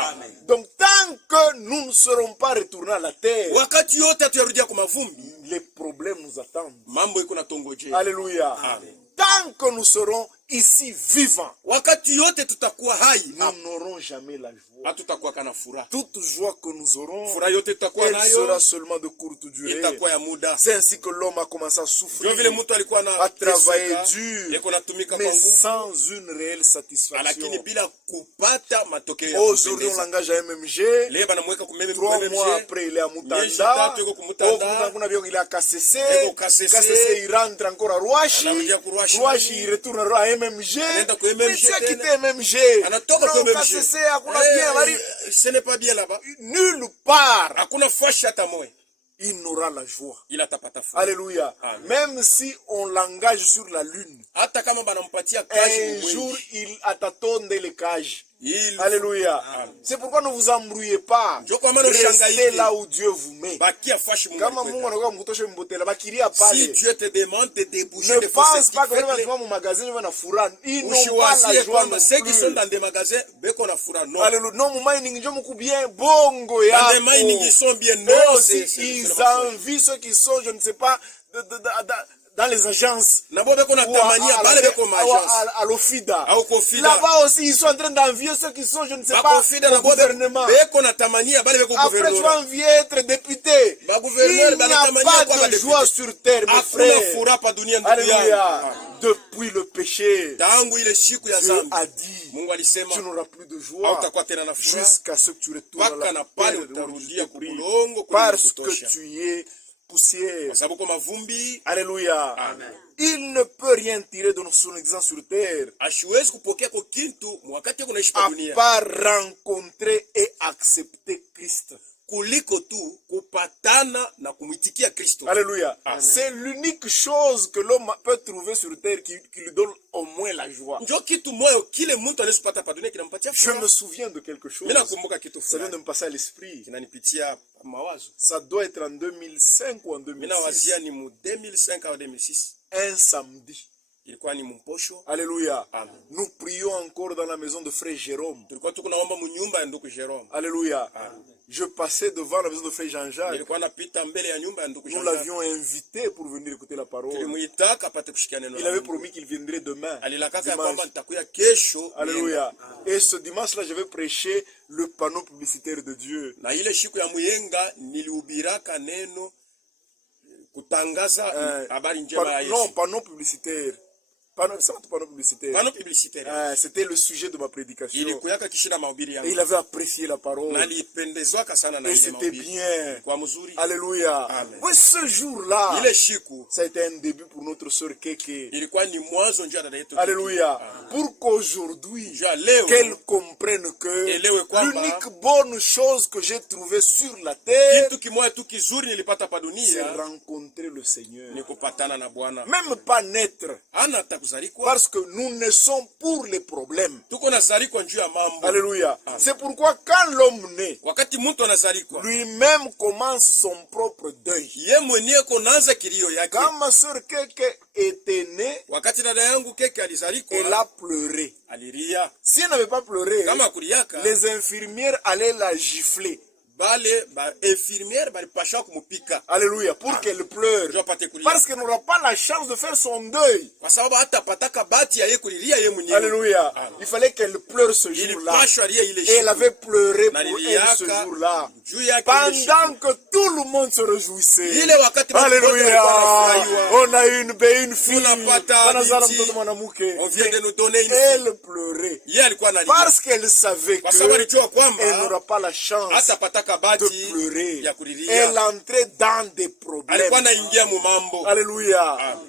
Donc tant que nous ne serons pas retournés à la terre, Wakati yote tuyarudia kumavumbi, les problèmes nous attendent. mambo iko na tongoje. Alléluia. Amen. Tant que nous serons ici vivants, Wakati yote tutakuwa hai, nous n'aurons jamais la joie. hatutakuwa kana furaha. Toute joie que nous aurons, Furaha yote tutakuwa elle sera nayo seulement de courte durée. itakuwa ya muda. C'est ainsi que l'homme a commencé à Ndio souffrir, vile mtu alikuwa na à travailler teseka, dur, yeko natumika kwa mais nguvu, sans une réelle lakini satisfaction. bila kupata matokeo ya Aujourd'hui, on kupendeza. l'engage à MMG. Leo banamweka kumeme 3 mois kumeme. après, il est à Miezi Mutanda. tatu yuko kumutanda. Il est à KCC. Yuko KCC. KCC, il rentre encore à Rouachi. Anarudia ku Rouachi. Rouachi, il retourne à MMG. Anaenda ku MMG Mais tu as tena. quitté MMG. Anatoka Non, kwa MMG. KCC, hakuna bien. Mari- Ce n'est pas bien là-bas. Nulle part. Hakuna fashi hata moja. il n'aura la joie. ila atapata furaha. Alléluia. Amen. Même si on l'engage sur la lune, Hata kama banampatia kazi un jour mwengi, il attatonde les cages. il Alléluia. Amen. C'est pourquoi ne vous embrouillez pas. Ndio kwa maana Restez ushangaike. là où Dieu vous met. bakia fashi Mungu Kama alikweka. Mungu anakuwa mkutosha mbotela bakiria Si pale. Dieu te demande de déboucher Ne des fausses pense pas que les faites, gens au magasin vont na fura. Ils n'ont pas usiwasie la joie kwamba non ceux qui sont plus. dans des magasins beko na furaha. Non. Alléluia. Non, mon mining njo muku bien bongo Dans ya. des mining ils sont bien. Eux Non, aussi, ils envient ceux qui sont, je ne sais pas, dans les agences. na bo beko na Ou tamania bale beko ma agence. à l'OFIDA. Au Kofida. Là-bas aussi, ils sont en train d'envier ceux qui sont, je ne sais Ba pas, Kofida na au bo gouvernement. beko na tamania bale beko Après, tu gouvernement. vas envier être député. Ba gouverneur Il n'y bana a tamania kwa pas ba de joie député. sur terre, mes Hakuna frères. furaha pa dunia ndugu yangu. Alléluia. Depuis le péché, Tangu ile siku ya Dieu zambi a dit, Mungu alisema tu n'auras plus de joie hautakuwa tena na furaha jusqu'à ce que tu retournes à mpaka na la pale terre de utarudia l'origine kubulongo parce que kutosha. tu es poussière. Kwa sababu kwa mavumbi Alléluia. Amen. Il ne peut rien tirer de son existence sur terre ashiwezi kupokea kwa kintu wakati kunaishi pa à dunia part rencontrer et accepter Christ. kuliko tu kupatana na kumwitikia Kristo. Alléluia. Amen. C'est l'unique chose que l'homme peut trouver sur terre qui lui donne au moins la joie. Njo kitu moyo kile mtu anayepata pa dunia kinampatia Je furaha. me souviens de quelque chose. Mimi nakumbuka kitu Ça vient de fulani me passer à l'esprit. kinanipitia mawazo. Ça doit être en 2005 ou en Mimi 2006. nawazia ni mu 2005 au 2006. Un samedi. Ilikuwa ni mposho. Alléluia. Amen. Nous prions encore dans la maison de frère Jérôme. Tulikuwa tuko naomba mu nyumba ya ndugu Jerome. Alléluia. Amen. Je passais devant la maison de frère Jean-Jacques. Nilikuwa napita mbele ya nyumba ya ndugu Nous Jean. l'avions invité pour venir écouter la parole. Tulimuitaka apate kushikia neno Il la avait Mungu. promis qu'il viendrait demain. Alilakaka ya Dimanche. kwamba nitakuya kesho. Alléluia. Et ce dimanche-là, je vais prêcher le panneau publicitaire de Dieu. Na ile siku ya muyenga nilihubiraka neno kutangaza habari njema ya Non, Yesu. panneau publicitaire. C'est pas panneau publicitaire. Panneau publicitaire. C'était le sujet de ma prédication. Ilikuyaka kishina mahubiri Et yangu. il avait apprécié la parole. Na nilipendezwaka sana na Et ile c'était mahubiri. bien. Kwa mzuri. Alléluia. Amen. Oui, ce jour-là, Ile siku ça a été un début pour notre sœur Keke. ilikuwa ni mwanzo njia dada yetu. Alléluia. Pour qu'aujourd'hui, Njia leo qu'elle comprenne que Elewe kwamba l'unique bonne chose que j'ai trouvée sur la terre, kitu kimoja tu kizuri nilipata pa c'est dunia rencontrer le Seigneur. ni kupatana na Bwana. Même pas naître, Ana atakuzalikwa. parce que nous naissons pour les problèmes. Tuko nazalikwa njuu ya mambo. Alléluia. C'est pourquoi quand l'homme naît, Wakati mtu anazalikwa, lui-même commence son propre deuil. ye mwenyewe konaanza kilio yake. Quand ma soeur Keke était née, Wakati dada yangu Keke elle alizalikwa, a pleuré. alilia. Si elle n'avait pas pleuré, Kama kuliaka, les infirmières allaient la gifler. bale ba infirmière balipasha kumupika. Alléluia. Pour qu'elle pleure. Ndio apate kulia. Parce qu'elle n'aura pas la chance de faire son deuil. Kwa sababu hata pataka bahati ya ye kulilia ye mwenyewe. Alléluia. Il fallait qu'elle pleure ce Ili jour-là. pashwa alie ile Et elle siku. avait pleuré pour Na elle ce niliaka jour-là. juu yake ile siku. Pendant que tout le monde se réjouissait. Ile wakati watu wote Alléluia. walikuwa wanafurahiwa. On a une fille. Tunapata Wanazala binti. mtoto mwanamke. On vient de nous donner une fille. Elle pleurait. Ye alikuwa analia. Parce qu'elle savait Kwa sababu alijua qu'elle kwamba n'aura pas la chance hata pataka de bahati pleurer. ya Elle kulilia. entrait dans des problèmes. Alikuwa anaingia mu mambo. Alléluia. Amen.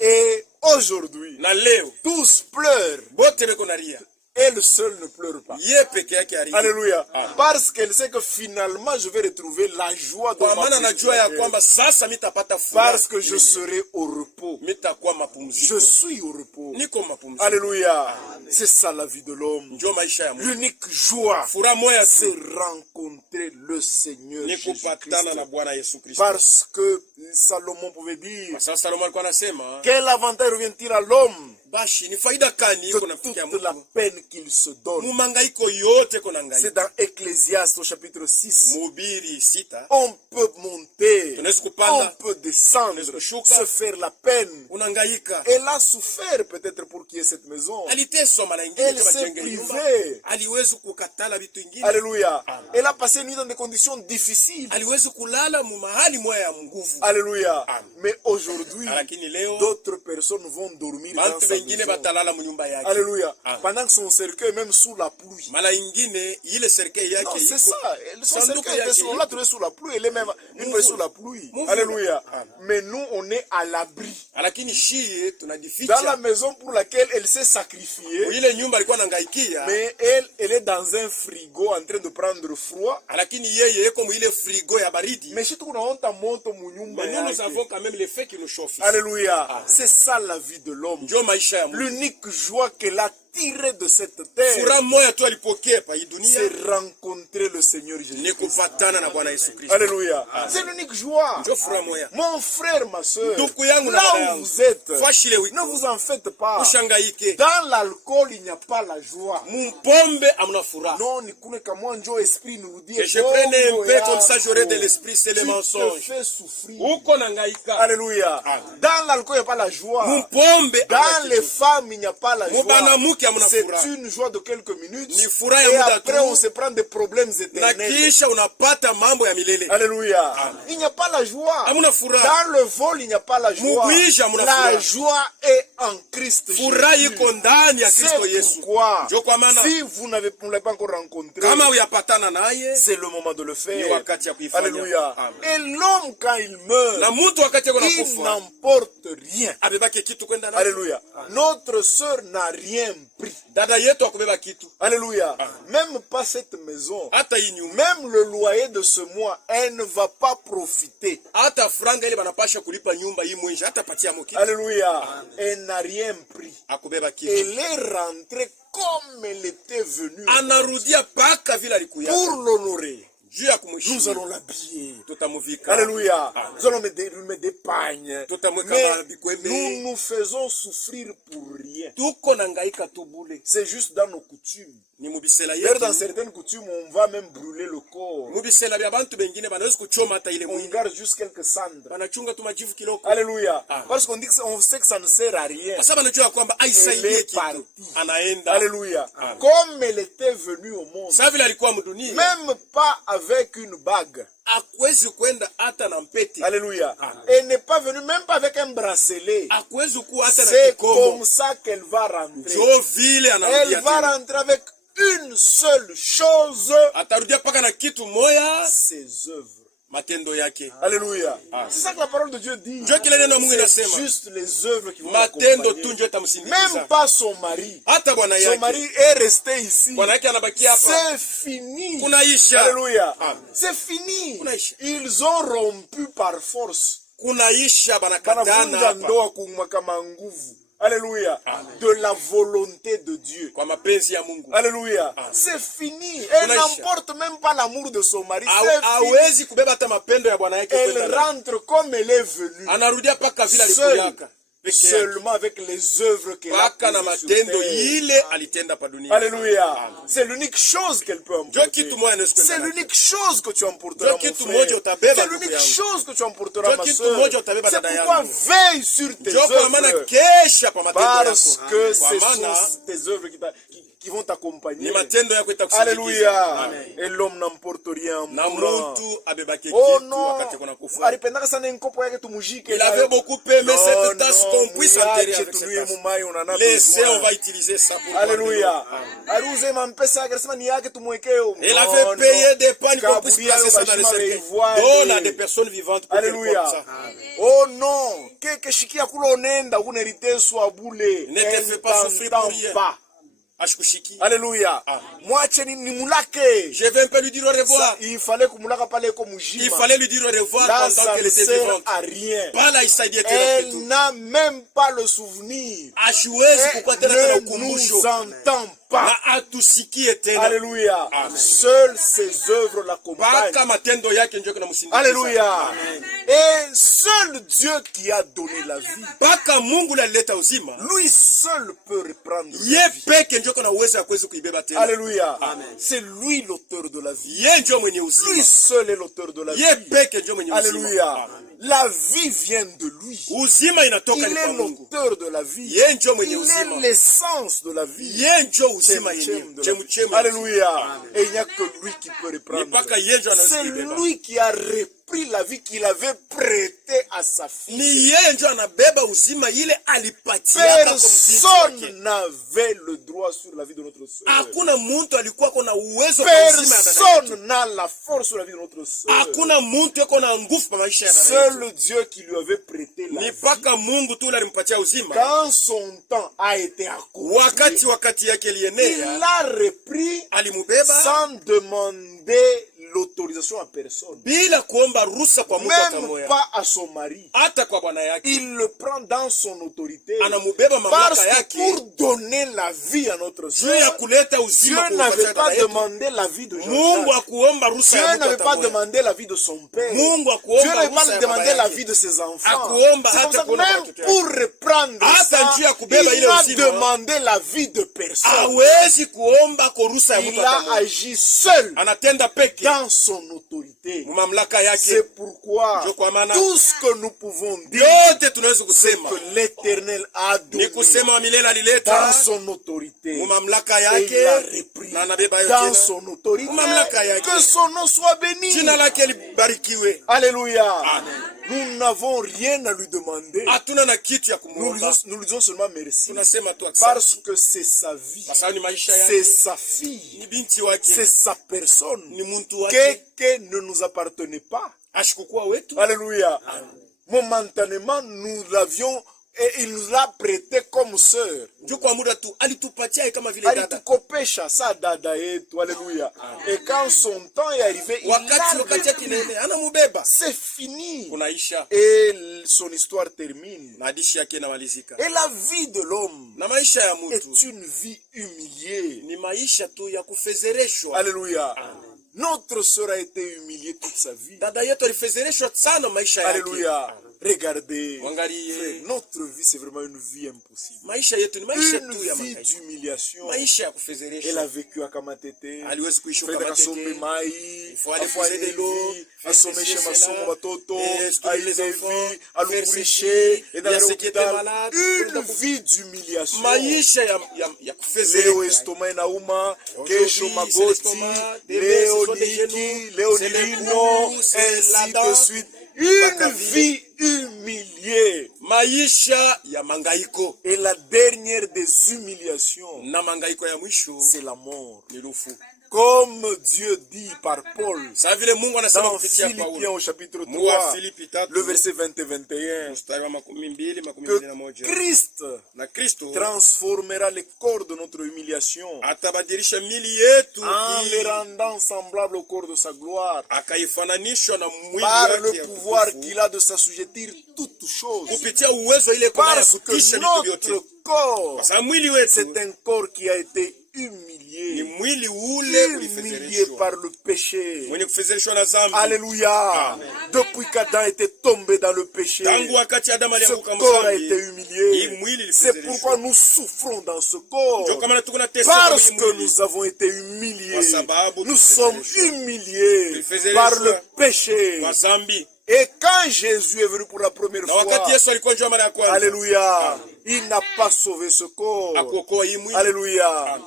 Et aujourd'hui, Na leo tous pleurent. bote beko nalia. Elle seule ne pleure pas. Ye peke yake alia. Alléluia. Amen. Parce qu'elle sait que finalement, je vais retrouver la joie de Kwa ma maana najua ya vie. kwamba sasa mitapata furaha. Parce que je serai au repos. Mitakuwa Je mapumziko. suis au repos. Niko mapumziko. Alléluia. C'est ça la vie de l'homme. Njo maisha ya Mungu. L'unique joie, Furaha moya c'est tu rencontrer le Seigneur ni kupatana na Jésus-Christ. Bwana Yesu Kristo. Parce que Salomon pouvait dire, Sasa Salomo alikuwa anasema, quel avantage revient-il à l'homme bashi ni faida kani de iko nafikia toute la Mungu? peine qu'il se donne? Mumangaiko yote kona C'est ngai. dans Ecclésiaste au chapitre 6. Mhubiri 6. On peut monter, Tunaweza on kupanda, peut descendre, tunaweza kushuka. se faire la peine. Unangaika. Elle a souffert peut-être pour qu'il y ait cette maison. Aliteswa mara Elle ingine s'est bajenge nyumba. privée. Aliwezi kukatala vitu ingine. Alléluia. Elle a passé une nuit dans des conditions difficiles. Aliwezi kulala mu mahali moya ya nguvu. Alléluia. Amen. Mais aujourd'hui, Lakini leo d'autres personnes vont dormir dans bantu sa wengine maison. batalala munyumba yake. Alléluia. Ah. Pendant que son cercueil est même sous la pluie. Mala ingine ile cercueil Non, yake c'est ça. Son sanduku cercueil était yake sous, on l'a trouvé sous la pluie. Elle est même une fois sous la pluie. Mouvement. Alléluia. Ah. Mais nous, on est à l'abri. lakini shie Dans la tunajificha maison pour laquelle elle s'est sacrifiée. ile nyumba alikuwa anangaikia, Mais elle est dans un frigo en train de prendre froid. lakini yeye yeko mu ile frigo ya baridi. Mais si tu unaona moto munyumba Mais nous nous yake. avons quand même l'effet qui nous chauffe. Alléluia. C'est ça la vie de l'homme. Ndio maisha ya Mungu. L'unique joie qu'elle a tirée de cette terre, Furaha moja tu alipokea pa hii dunia c'est rencontrer le Seigneur Jésus. ni kupatana na Bwana Yesu Kristo. Alléluia. C'est l'unique joie. Ndio furaha moja. Mon frère, ma soeur, Ndugu yangu na là dada où yangu, vous êtes, fashile ne wiko vous en faites pas. ushangaike. Dans l'alcool, il n'y a pas la joie. Mumpombe amna furaha. Non, ni kune kama njo esprit nous dit. Et je prenais un peu comme ça, j'aurais de l'esprit, c'est les Tu te mensonges. fais souffrir. Uko nangaika. Alléluia. Ah. Dans l'alcool, il n'y a pas la joie. Mumpombe Dans amna les kitu. femmes, il n'y a pas la joie. Mubanamuke amna C'est furaha. une joie de quelques minutes. Ni furaha ya Et muda après, tu. on se prend des problèmes Na éternels. kisha unapata mambo ya milele. Alléluia. Il n'y a pas la joie. Hamuna furaha. Dans le vol, il n'y a pas la joie. Mubwija hamuna La furaha. joie est en Christ Furaha Jésus. iko ndani ya Kristo C'est Yesu. pourquoi, Ndio kwa maana si vous n'avez pas encore rencontré, kama uyapatana naye c'est le moment de le ni faire. wakati ya kuifanya. Alléluia. Amen. Et l'homme, quand il meurt, Na mtu wakati yako il nakufa n'emporte rien. abebake kitu kwenda naye. Alléluia. Notre sœur n'a rien pris. Dada yetu akubeba kitu. Alléluia. Même pas cette maison. Hata hii nyumba. Même le loyer de ce mois, elle ne va pas profiter. Hata franga ile banapasha kulipa nyumba hii mwezi hata patia mokitu. Alléluia. Elle n'a rien pris. Akubeba kitu. Elle est rentrée comme elle était venue. Anarudia paka vile alikuya. Pour l'honorer, Juu ya nous kumheshimu. allons l'habiller. Tutamuvika. Alléluia. Nous allons mettre des pagnes. Tutamweka Mais mabikwembe. nous nous faisons souffrir pour rien. Tuko nangaika tu bule. C'est juste dans nos coutumes. Ni mubisela D'ailleurs, dans yetu. certaines coutumes, on va même brûler le corps. Mubisela bya bantu bengine banaweza kuchoma hata ile On mwili. garde juste quelques cendres. Banachunga tu majivu kiloko. Alléluia. Ah. Parce qu'on dit que on sait que ça ne sert à rien. Kwa sababu anajua kwamba Elle aisaidie est kitu. partie. Anaenda. Alléluia. Ah. Comme elle était venue au monde. Sasa vile alikuwa mdunia. Même pas avec une bague. Hakuwezi kwenda hata na mpete. Alléluia. Ah. Elle n'est pas venue même pas avec un bracelet. Hakuwezi kuwa hata na C'est kikomo. comme ça qu'elle va rentrer. Jo vile Elle anarudia va tena. rentrer avec une seule chose. Atarudia paka na kitu moya, Ses œuvres. matendo yake. Alléluia. Ah. C'est ça que la parole de Dieu dit. Ndio kile neno la Mungu C'est inasema. juste les œuvres qui vont Matendo tu l'accompagner. ndio Même itamsindikiza. pas son mari. Hata bwana Son yake. mari est resté ici. Bwana yake anabakia hapa. C'est fini. Kunaisha. Alléluia. Ah. C'est fini. Kunaisha. Ils ont rompu par force. Kunaisha banakatana Banavunja hapa. ndoa kama nguvu. Alléluia. De la volonté de Dieu. Kwa mapenzi ya Mungu. Alléluia. Ah. C'est fini. Elle Kunaisha. n'emporte même pas l'amour de son mari. C'est fini. Hawezi kubeba hata mapendo ya bwana yake Elle kwenda naye. rentre comme elle est venue. Anarudia paka vile Seule. alikuyaka. Peke yake. Seulement avec les œuvres qu'elle a Paka na posées sur matendo terre. ile alitenda pa dunia. Alléluia. C'est l'unique chose qu'elle peut Ndio emporter. kitu moja anaweza C'est kwenda nacho. l'unique chose que tu emporteras, Ndio mon kitu frère. moja utabeba, C'est ndugu l'unique yangu. chose que tu emporteras, Ndio ma kitu soeur. moja utabeba, C'est dada pourquoi yangu. veille sur tes Ndio kwa maana œuvres. kesha pa matendo Parce yako. que Kwa ce maana sont tes œuvres qui vont ni t'accompagner. matendo yako itakusindikiza. Alléluia. Amen. Et l'homme n'emporte rien. Na mourant. mtu abebake Oh kitu non. wakati kuna kufa. Alipendaka sana nkopo yake tumujike. Il avait beaucoup aimé cette tasse qu'on puisse enterrer avec cette tunuye tasse. mumai unana Laissez, on besoin. va utiliser ça pour Alléluia. pardonner. Aliuze mampesa yake alisema ni yake tumwekeo. Il avait payé des pannes qu'on puisse Kaburia placer ça dans yo le bashima cercueil. beivoile. Donne à des personnes vivantes pour qu'elles Alléluia. portent ça. Oh non, keke shikia kula onenda unerite swa bule. Ne te fais pas souffrir pour rien. Pas. Ashikushiki. Alléluia. Ah. Mwache ni mulake. Je vais un peu lui dire au revoir. Il fallait kumulaka pale ko mujima. Il fallait lui dire au revoir Là, pendant ça qu'elle ne était sert vivante. à rien. Pala isaidie tena Elle kitu. n'a même pas le souvenir. Ashiwezi Elle kukuwa tena tena ne ukumbusho. nous entend pas. Na atusikie tena. Alléluia. Amen. Seules ses œuvres l'accompagnent. Mpaka matendo yake ndio kunamsindikiza. Alléluia. Et seul Dieu qui a donné la vie, Mpaka Mungu alileta uzima. lui seul peut reprendre Ye la vie. peke ndio kuna uwezo wa kuweza kuibeba tena. Alléluia. Amen. C'est lui l'auteur de la vie. Ye ndio mwenye Lui uzima. seul est l'auteur de la Ye vie. peke ndio mwenye uzima. Alléluia. Amen. La vie vient de lui. Uzima inatoka Il ni kwa est Mungu. l'auteur de la vie. Ye ndio mwenye Il est uzima. l'essence de la vie. Ye ndio uzima Chemu yenyewe. de la Chemu vie. chemu. Alléluia. Et il n'y a que lui qui peut Ni reprendre. mpaka ye ndio anaweza C'est kuibeba. lui qui a répandu pris la vie qu'il avait prêtée à sa fille. Ni yeye ndio anabeba uzima ile alipatia kama Personne n'avait le droit sur la vie de notre sœur. Hakuna mtu alikuwa kuna uwezo kwa uzima ya dada yetu. Personne n'a la force sur la vie de notre sœur. Hakuna mtu yuko na nguvu kwa maisha ya dada yetu. Seul Dieu qui lui avait prêté la Ni vie. paka Mungu tu alimpatia uzima. Quand son temps a été accompli, Wakati yake ilienea, il l'a repris alimubeba sans demander l'autorisation à personne. bila kuomba ruhusa kwa mtu hata Même mmoja. pas à son mari. Hata kwa bwana yake. Il le prend dans son autorité. Anamubeba Parce mamlaka que yake. pour donner la vie à notre Juu ya soeur, kuleta Dieu uzima kwa n'avait dada pas yetu. demandé la vie de Mungu Jean-Jacques. akuomba ruhusa Dieu ya mtu n'avait hata pas mmoja. demandé la vie de son père. Mungu Dieu akuomba n'avait ruhusa pas ya demandé baba la yake. vie de ses enfants. Akuomba C'est pour hata ça que kuona même watoto pour reprendre Hata ça, njia ya kubeba il ile n'a uzima. demandé la vie de personne. Hawezi kuomba kwa ruhusa ya mtu Il hata a mmoja. agi seul Anatenda peke dans son autorité. mamlaka yake. C'est pourquoi Ndio kwa maana tout ce que nous pouvons dire, yote tunaweza c'est kusema que l'Éternel a ni donné kusema wa milele dans alileta son autorité. mu mamlaka Et il yake l'a repris na anabeba dans yote son autorité. Mamlaka yake. Que son nom soit béni. jina lake libarikiwe. Alléluia. Amen. Nous n'avons rien à lui demander. Hatuna na kitu ya Nous kumuomba, lui disons seulement merci. tunasema tu asante Parce que c'est sa vie. kwa sababu ni maisha C'est yake, sa fille. ni binti wake, C'est sa personne. ni mtu wake, Que ne nous appartenait pas. ashikukuwa wetu. Alléluia. Momentanément, nous l'avions et il nous l'a prêté comme sœur. Juu kwa muda tu alitupatia kama vile dada. Alitukopesha sa dada yetu. Alléluia. Et quand son temps est arrivé, il Wakati l'a yake repris. nene anamubeba, C'est fini. kunaisha Et son histoire termine. na hadithi yake inamalizika. Et la vie de l'homme Na maisha ya est mtu une vie humiliée. ni maisha tu ya kufezereshwa. Alléluia. Notre sœur a été humiliée toute sa vie. Dada yetu alifezereshwa sana maisha yake. Alléluia. Regardez. Mwangalie. Frère, notre vie, c'est vraiment une vie impossible. Maisha yetu ni maisha Une tu ya vie maisha. d'humiliation. Maisha ya Elle a kufezereshwa. vécu à Kamatete. Aliwezi kuishi Frère kama Kasombe tete. Mai. faut aller Afanye poser de l'eau, hivi, faire asomeshe ceci, masomo cela, watoto, instruire les aide enfants, hivi, faire alukurishe, ceci, enda il y a ceux qui étaient l'hôpital. malades, Une vie d'humiliation. Maisha ya Leo kufezereshwa. estoma inauma, Aujourd'hui, kesho c'est magoti, l'estomac, demain, leo ce sont des niki, genoux, leo c'est les nilino, coups, c'est la ainsi dent, de suite. Une Bakavile. vie humiliée. Maisha ya mangaiko Et la dernière des humiliations, na mangaiko ya mwisho c'est la mort. ni lufu. Comme Dieu dit par Paul Sasa vile Mungu anasema dans kupitia Philippiens Paulo, au chapitre Mungu 3, Filipi 3 le verset 20 et 21, mstari wa 22 que 21, Christ na Kristo transformera les corps de notre humiliation atabadilisha mili yetu en ili les rendant semblables au corps de sa gloire, akaifananishwa na mwili par wake le ya pouvoir utukufu, qu'il a de s'assujettir toutes choses. kupitia uwezo ile kuna ya Parce que kutisha vitu vyote. notre corps, Kwa sababu mwili wetu c'est un corps qui a été ni humilié, mwili ule humilié ulifezereshwa, par le péché. mwenye kufezereshwa na dhambi. Alléluia. Depuis qu'Adam était tombé dans le péché, Tangu wakati Adamu ce alianguka corps a été mdhambi, hii humilié. mwili C'est ilifezereshwa. pourquoi nous souffrons dans ce corps. Ndio kama tuko na tesa Parce kwa que mwili. nous avons été humiliés. Kwa sababu Nous sommes tulifezereshwa. humiliés Tulifezereshwa par le péché. Kwa dhambi. Et quand Jésus est venu pour la première Na wakati fois, Yesu alikuwa njoo mara ya kwanza, Alléluia, il n'a pas sauvé ce corps. akuokoa hii mwili, Alléluia.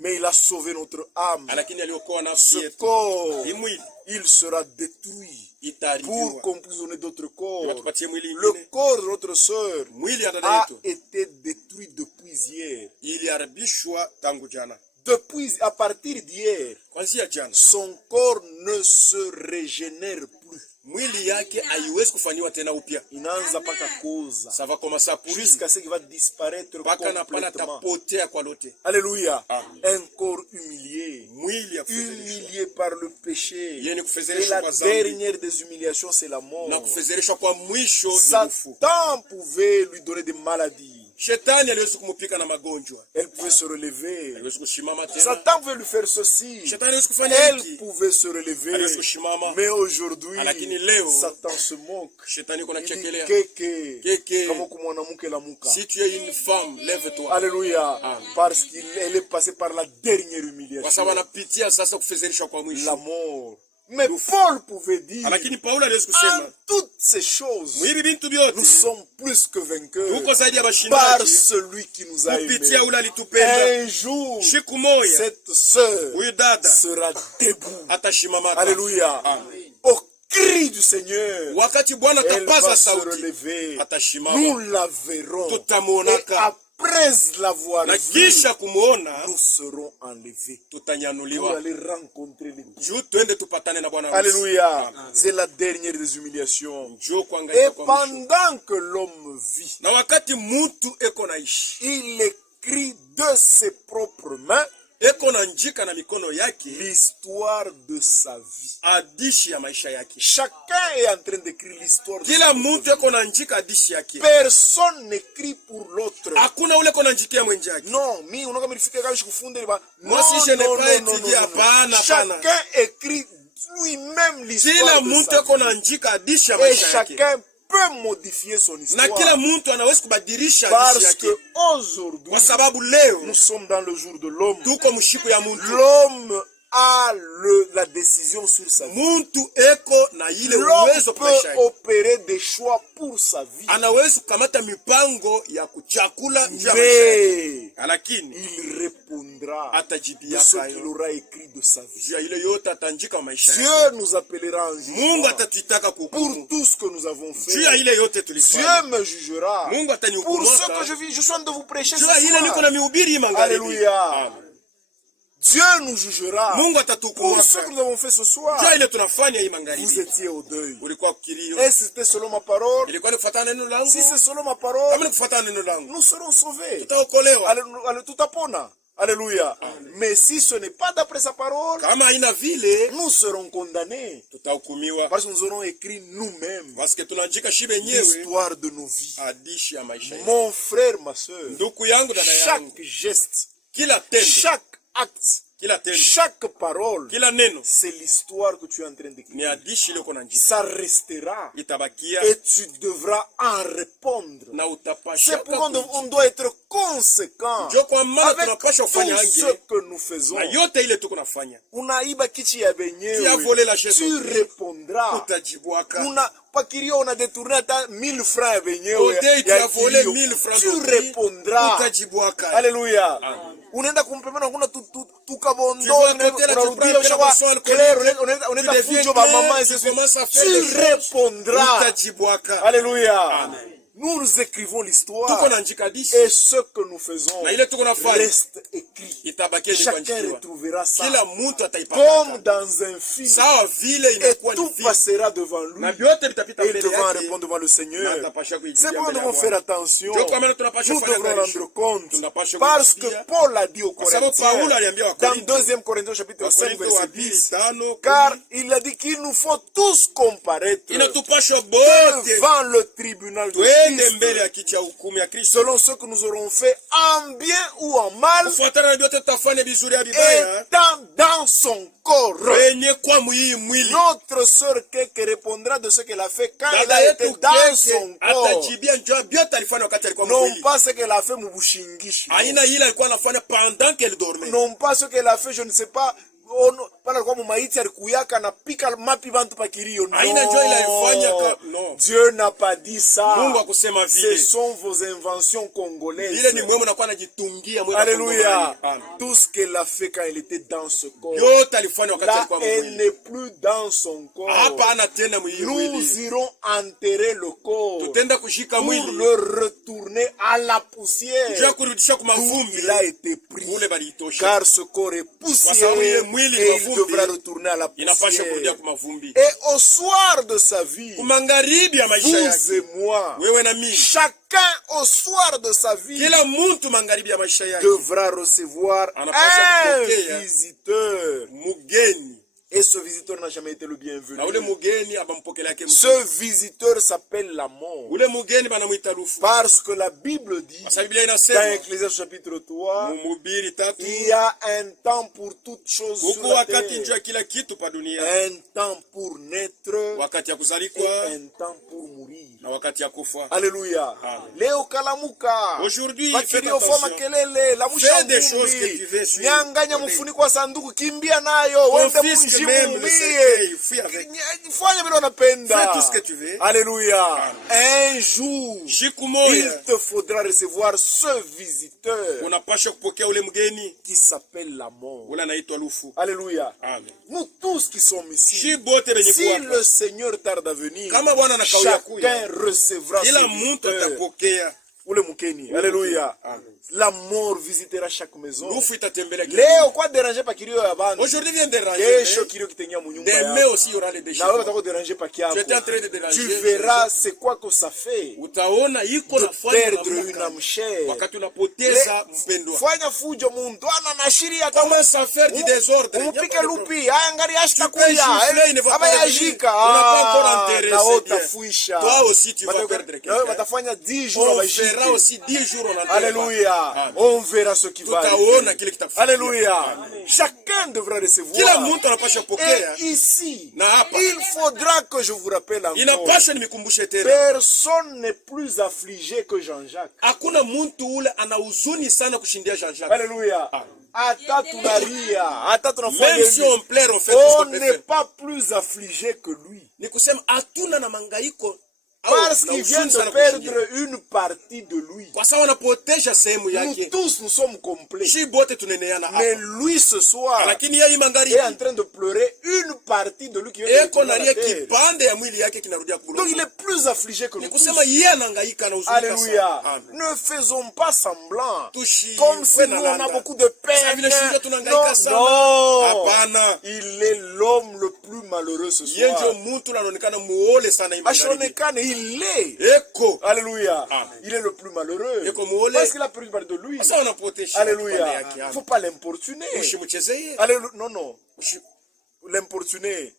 Mais il a sauvé notre âme. lakini aliokoa nafsi Ce yetu. corps, Hii mwili il sera détruit pour itaharibiwa. qu'on puisse donner d'autres corps. Watupatie mwili Le ingine. corps de notre sœur Mwili ya dada a yetu été détruit depuis hier. iliharibishwa tangu jana. Depuis, à partir d'hier, Kwanzia jana son corps ne se régénère plus. mwili yake haiwezi kufanyiwa tena upya. Inaanza paka koza. Ça va commencer à pourrir Jusqu'à ce qu'il va disparaître mpaka na pana complètement. tapotea kwa lote. Alléluia. Amen. Un corps humilié. Mwili ya kufezereshwa Humilié par le péché. yenye Et kufezereshwa la kwa dhambi dernière des humiliations, c'est la mort. na kufezereshwa kwa mwisho ni ufu. Satan pouvait lui donner des maladies. Shetani aliwezi kumupika na magonjwa, Elle pouvait se relever. aliwezi kushimama tena. Satan pouvait lui faire ceci. Shetani aliwezi kufanya Elle hiki, pouvait se relever. aliwezi kushimama. Mais aujourd'hui, Lakini leo Satan se moque. Shetani yuko Il dit nachekelea. keke. Kama kumwanamuke la muka. Si tu es une femme, lève-toi. Alléluia. Amen. Parce qu'elle est passée par la dernière Kwa humiliation. sababu anapitia sasa kufezereshwa kwa La mwisho. mort. Mais Paul pouvait dire, Lakini Paulo aliwezi en kusema toutes ces choses, mwivi bintu nous vyote sommes plus que vainqueurs tuko zaidi ya par bashindaji celui qui nous a kupitia aimés. ule alitupenda. Un jour, Siku moja cette sœur huyu dada sera debout. atashimama. Alléluia. Amen. Aucun cri du Seigneur, wakati Bwana elle atapaza va se sauti relever. Nous atashimama, la verrons. Et tutamuonaka après l'avoir na vue, kisha kumuona nous serons enlevés pour tutanyanuliwa aller rencontrer les dieux. juu twende tupatane na Bwana harusi. Alléluia. C'est la dernière des humiliations. Njoo Et kuangaika kwa mwisho. pendant que l'homme vit, Na wakati mutu eko naishi, il écrit de ses propres mains eko na njika na mikono yake l'histoire de sa vie. hadishi ya maisha yake. Chacun est en train d'écrire l'histoire de sa Kila vie. mutu eko na njika hadishi yake. Personne n'écrit pour l'autre. Hakuna ule eko na njikia mwenje yake. Non, mi unaga mirifika kama shikufunde ba. Moi si je n'ai pas étudié, hapana, hapana. Chacun écrit lui-même l'histoire Kila de mutu sa eko vie. na njika hadishi ya Et maisha yake. chacun peut modifier son Na histoire. kila mutu anaweza kubadilisha hadishi Parce yake. que aujourd'hui, Kwa sababu leo nous sommes dans le jour de l'homme. tuko mshiku ya muntu. L'homme a la décision sur sa vie. Muntu eko na ile L'homme uwezo kwa maisha peut yake. opérer des choix pour sa vie. Anaweza kukamata mipango ya kuchakula njia ya maisha yake. Mais Lakini il répondra de atajibia ce kayo qu'il aura écrit de sa vie. juu ya ile yote atanjika maisha yake. Dieu nous appellera en Mungu jugement atatuitaka pour kuhukumu tout ce que nous avons juu ya fait. ile yote Dieu tulifanya. me jugera Mungu pour atanihukumu ce que je suis en train de vous prêcher ce juu ya ile niko soir. na mihubiri magharibi. Alléluia. Amen. Dieu nous jugera Mungu atatuhukumu pour ce que nous avons fait ce soir. juu ya ile tunafanya hii Vous magharibi. étiez au deuil. Ulikuwa kilio. Et si c'était selon ma parole, Ilikuwa ni kufuatana neno langu. si c'est selon ma Kama parole, ni kufuatana neno langu, nous serons sauvés. tutaokolewa. Tout apona. Alléluia. Mais si ce n'est pas d'après sa parole, Kama haina vile, nous serons condamnés. tutahukumiwa. Parce que nous aurons écrit nous-mêmes Parce que tunaandika shibe yenyewe l'histoire de nos vies. hadishi ya maisha yetu. Mon frère, ma soeur, Ndugu yangu, dada yangu, chaque geste, kila tendo, chaque acte, kila tendo, chaque parole, kila neno c'est l'histoire que tu es en train ni d'écrire. hadishi ile kuna njika. Ça restera Itabakia et tu devras en répondre. na C'est utapasha pourquoi on doit être conséquent ndio kwa maana avec tunapasha tout kufanya ce hange que nous faisons. na yote ile tuko nafanya. Unaiba kichi ya Qui a benyewe, volé la chaise tu au pied? répondras. Utajibwaka. Una pakirio on a détourné hata 1000 francs ya benyewe Odei tu ya as volé kilio. 1000 francs Tu au pied. répondras. Utajibwaka. Alléluia. Unaenda kumpemana kuna tukabondo Tu vas côté là, tu unarudia prends ushakuwa un boisson clair alcoolique. unaenda Tu deviens fujo ba clair, mama tu et commences à faire tu des choses. répondras. Utajibwaka. Alléluia. Nous écrivons Tuko l'histoire na njika hadishi et ce que nous faisons na ile tuko nafanya reste écrit. itabakia ni Chacun kuandikiwa. retrouvera ça Kila mtu comme ataipata. dans un film Sawa vile et inakuwa ni tout film. passera devant lui Na vyote vitapita et il mbele devra yake. répondre devant le Na Seigneur. atapasha kuijibia C'est pourquoi nous mbele ya devons faire Bwana. attention. Ndio kwa maana tunapasha Nous kufanya devrons angalisho. rendre compte. Tunapasha Parce que kusikia. Paul a dit aux Kwa sababu Paulo Corinthiens, aliambia dans Wakorintho, 2 Corinthiens chapitre 5 Wakorintho wa verset pili 10, tano, car kumi, il a dit qu'il nous faut tous comparaître inatupasha bote devant le tribunal de twende mbele Christ, ya kiti cha hukumu ya Kristo selon ce que nous aurons fait en bien ou en mal, kufuatana na vyote tutafanya vizuri au vibaya étant dans son corps. wenye kwa mwii mwili. Notre sœur Keke répondra de ce qu'elle a fait quand elle Dada a été yetu dans Keke son corps. atajibia njoo vyote alifanya wakati alikuwa Non mwili. pas ce qu'elle a fait Mubushingishi. Aina ile alikuwa anafanya pendant qu'elle dormait. Non pas ce qu'elle a fait, je ne sais pas. Pale kwa mumaiti alikuyaka na pika mapi bantu pakirio. Aina njoo ile alifanya no. Dieu n'a pas dit ça. Mungu akusema Ce vile. sont vos inventions Ile congolaises. ni mwema nakuwa anajitungia mwema. Alléluia. Amen. Tout ce qu'elle a fait quand elle était dans ce corps. Yote alifanya wakati Là, alikuwa elle mwili. n'est plus dans son corps. Hapa ana tena mwili. Nous irons enterrer le corps Tutenda kushika pour mwili. le retourner à la poussière. Njoo kurudisha kwa D'où mavumbi. il a été pris. Kule balitosha. Car ce corps est Kwa sababu poussière ile mwili ni et il mavumbi. devra retourner à la Inapasha kurudia poussière. kwa mavumbi. Et au soir de sa vie, Magharibi ya maisha vous yake. et moi, Wewe na mimi. chacun au soir de sa vie Kila mtu magharibi ya maisha yake. devra recevoir Anapaswa un kupokea visiteur. mugeni. Et ce visiteur n'a jamais été le bienvenu. Na ule mugeni abampokele yake Ce visiteur s'appelle la mort. ule mugeni banamuita rufu. Parce que la Bible dit, Sasa Biblia dans inasema Ecclésiaste chapitre 3, Mhubiri 3 il y a un temps pour toute chose sur huko la wakati njoo terre. ya kila kitu pa dunia. Un temps pour naître Wakati ya et kuzalikwa un temps pour mourir. na wakati ya kufa. Alléluia. Amen. Leo kalamuka. Aujourd'hui, Bakirio faites foma attention. kelele, lamusha Fais des choses que tu ngumbi. veux sur- Nyanganya mfuniko wa sanduku, kimbia nayo, wende Confisque mwisho. même le cercueil, fuis avec. Fanya vile unapenda. Fais tout ce que tu veux. Alléluia. Un jour, Siku il moja te faudra recevoir ce visiteur unapasha kupokea ule mgeni qui s'appelle la mort. ule anaitwa lufu. Alléluia. Amen. Nous tous qui sommes ici, Shi bote benye si kuwa le hapa, Seigneur tarde à venir, kama Bwana anakawia kuja, chacun recevra kila ce mtu visiteur. atapokea. Ule mukeni. Alléluia. Amen. La mort visitera chaque maison. Lufu itatembelea kila Leo mtu. kwa déranger pa kilio ya bantu. Aujourd'hui vient déranger. Kesho kilio kitengia munyumba Demain yako. aussi il y aura les déchets. Na wewe utako déranger pa kiako. Tu étais en train de déranger. Tu verras c'est quoi que ça fait Utaona iko de nafanya perdre une namuka. âme chère. Wakati unapoteza mpendwa. Fanya fujo muntu ana nashiria kama Commence à faire du désordre. umupike lupi angali Tu peux ashtakuya gifler, il ne va aba pas yajika revenir. On n'a pas encore enterré, na c'est ota bien. fuisha Toi aussi, tu vas perdre quelqu'un. watafanya 10 jours On abajike. verra aussi 10 jours on enterrera. Alléluia. Amen. On verra ce qui va Tutaona arriver. kile kitakufikia. Alléluia. Chacun devra Kila recevoir. mtu anapasha Et pokea. ici, Na hapa. il faudra que je vous rappelle encore. Inapasha nimikumbushe tena. Personne n'est plus affligé que Jean-Jacques. Hakuna mtu ule ana huzuni sana kushindia Jean-Jacques. Alléluia. Hata tunalia, hata tunafanya Même si hivi. on pleure, on fait tout ce On qu'on peut n'est faire. pas plus affligé que lui. Ni kusema hatuna na mangaiko au Parce na qu'il vient huzuni de sana kushindia. perdre une partie de lui. Kwa sababu anapotesha sehemu Nous yake. tous, nous sommes complets. Shi bote tuneneana Mais hapa. lui, ce soir, Lakini yeye mangari est en train de pleurer une partie de lui qui vient de eko retourner à nalia la terre. kipande ya mwili yake kinarudia Donc il kulongo. est plus affligé que Ni nous tous. kusema yeye anahangaika na huzuni Alléluia. sana. Ne faisons pas semblant. Tushi Comme si nous on a beaucoup de Sa vile sisi peine. tunahangaika sana. Non. Hapana. Il est l'homme le plus malheureux ce Yeye ndio soir. mtu anaonekana muole sana imangari. Ashonekane, il est. Eko. Alléluia. Amen. Il est le plus malheureux. Eko muole. Parce qu'il a perdu une partie de lui. Sasa wanapotesha. Alléluia. Il ne faut pas l'importuner. Usimchezee. Alléluia. Non, non. Usi- L'importuner.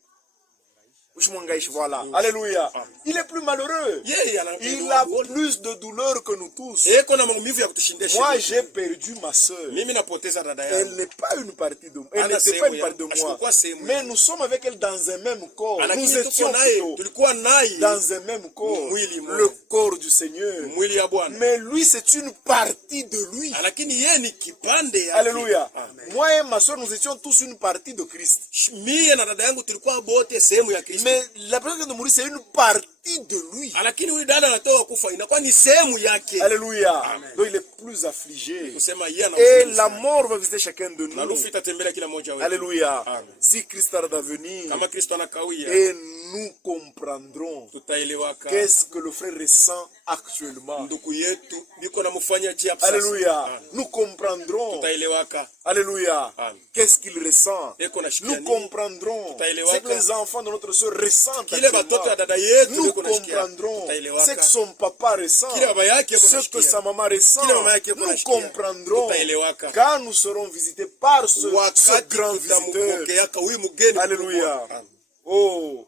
Voilà. Alléluia. Il est plus malheureux. Yeye ana Il a plus de douleur que nous tous. eko na maumivu ya kutushindia. Moi, j'ai perdu ma soeur. Mimi napoteza dada Elle yangu. n'est pas une partie de moi. Elle Ana n'était sehemu pas une ya- partie de moi. asikuwa sehemu. Mais nous sommes avec elle dans un même corps. Nous Lakini étions tuko naye, plutôt tulikuwa naye dans un même corps. Mwili mmoja. Le corps du Seigneur. mwili ya Bwana. Mais lui, c'est une partie de lui. Lakini yeye ni kipande yake. Alléluia. Amen. Moi et ma soeur, nous étions tous une partie de Christ. Mie na dada yangu tulikuwa bote sehemu ya Kristo. Mais la personne de mourir, c'est une partie de lui. Lakini huyu dada anatoka kufa inakuwa ni sehemu yake. Alléluia. Donc il est plus affligé. Kusema yeye ana Et huzuni la sana. mort va visiter chacun de Na nous. rufu itatembelea kila mmoja wetu. Alléluia. Amen. Si Christ tarde à venir, Kama Kristo anakawia, et nous comprendrons tutaelewaka qu'est-ce que le frère ressent actuellement. ndugu yetu biko na mfanya jia sasa. Alléluia. Amen. Nous comprendrons. Tutaelewaka. Alléluia. Amen. Qu'est-ce qu'il ressent. Eko na Nous shikiani. comprendrons Tutaelewaka. ce que les enfants de notre soeur ressentent Kile batoto ya actuellement. dada yetu Nous biko na shikiani. comprendrons Tutaelewaka. ce que son papa ressent, Kile baba yake eko na ce que shikiani. sa maman ressent. Kile mama yake eko na Nous shikiani. comprendrons Tutaelewaka. quand nous serons visités par ce Wakati grand visiteur. tutamupokeaka huyu mgeni. Alléluia. mkubwa. Amen. Oh,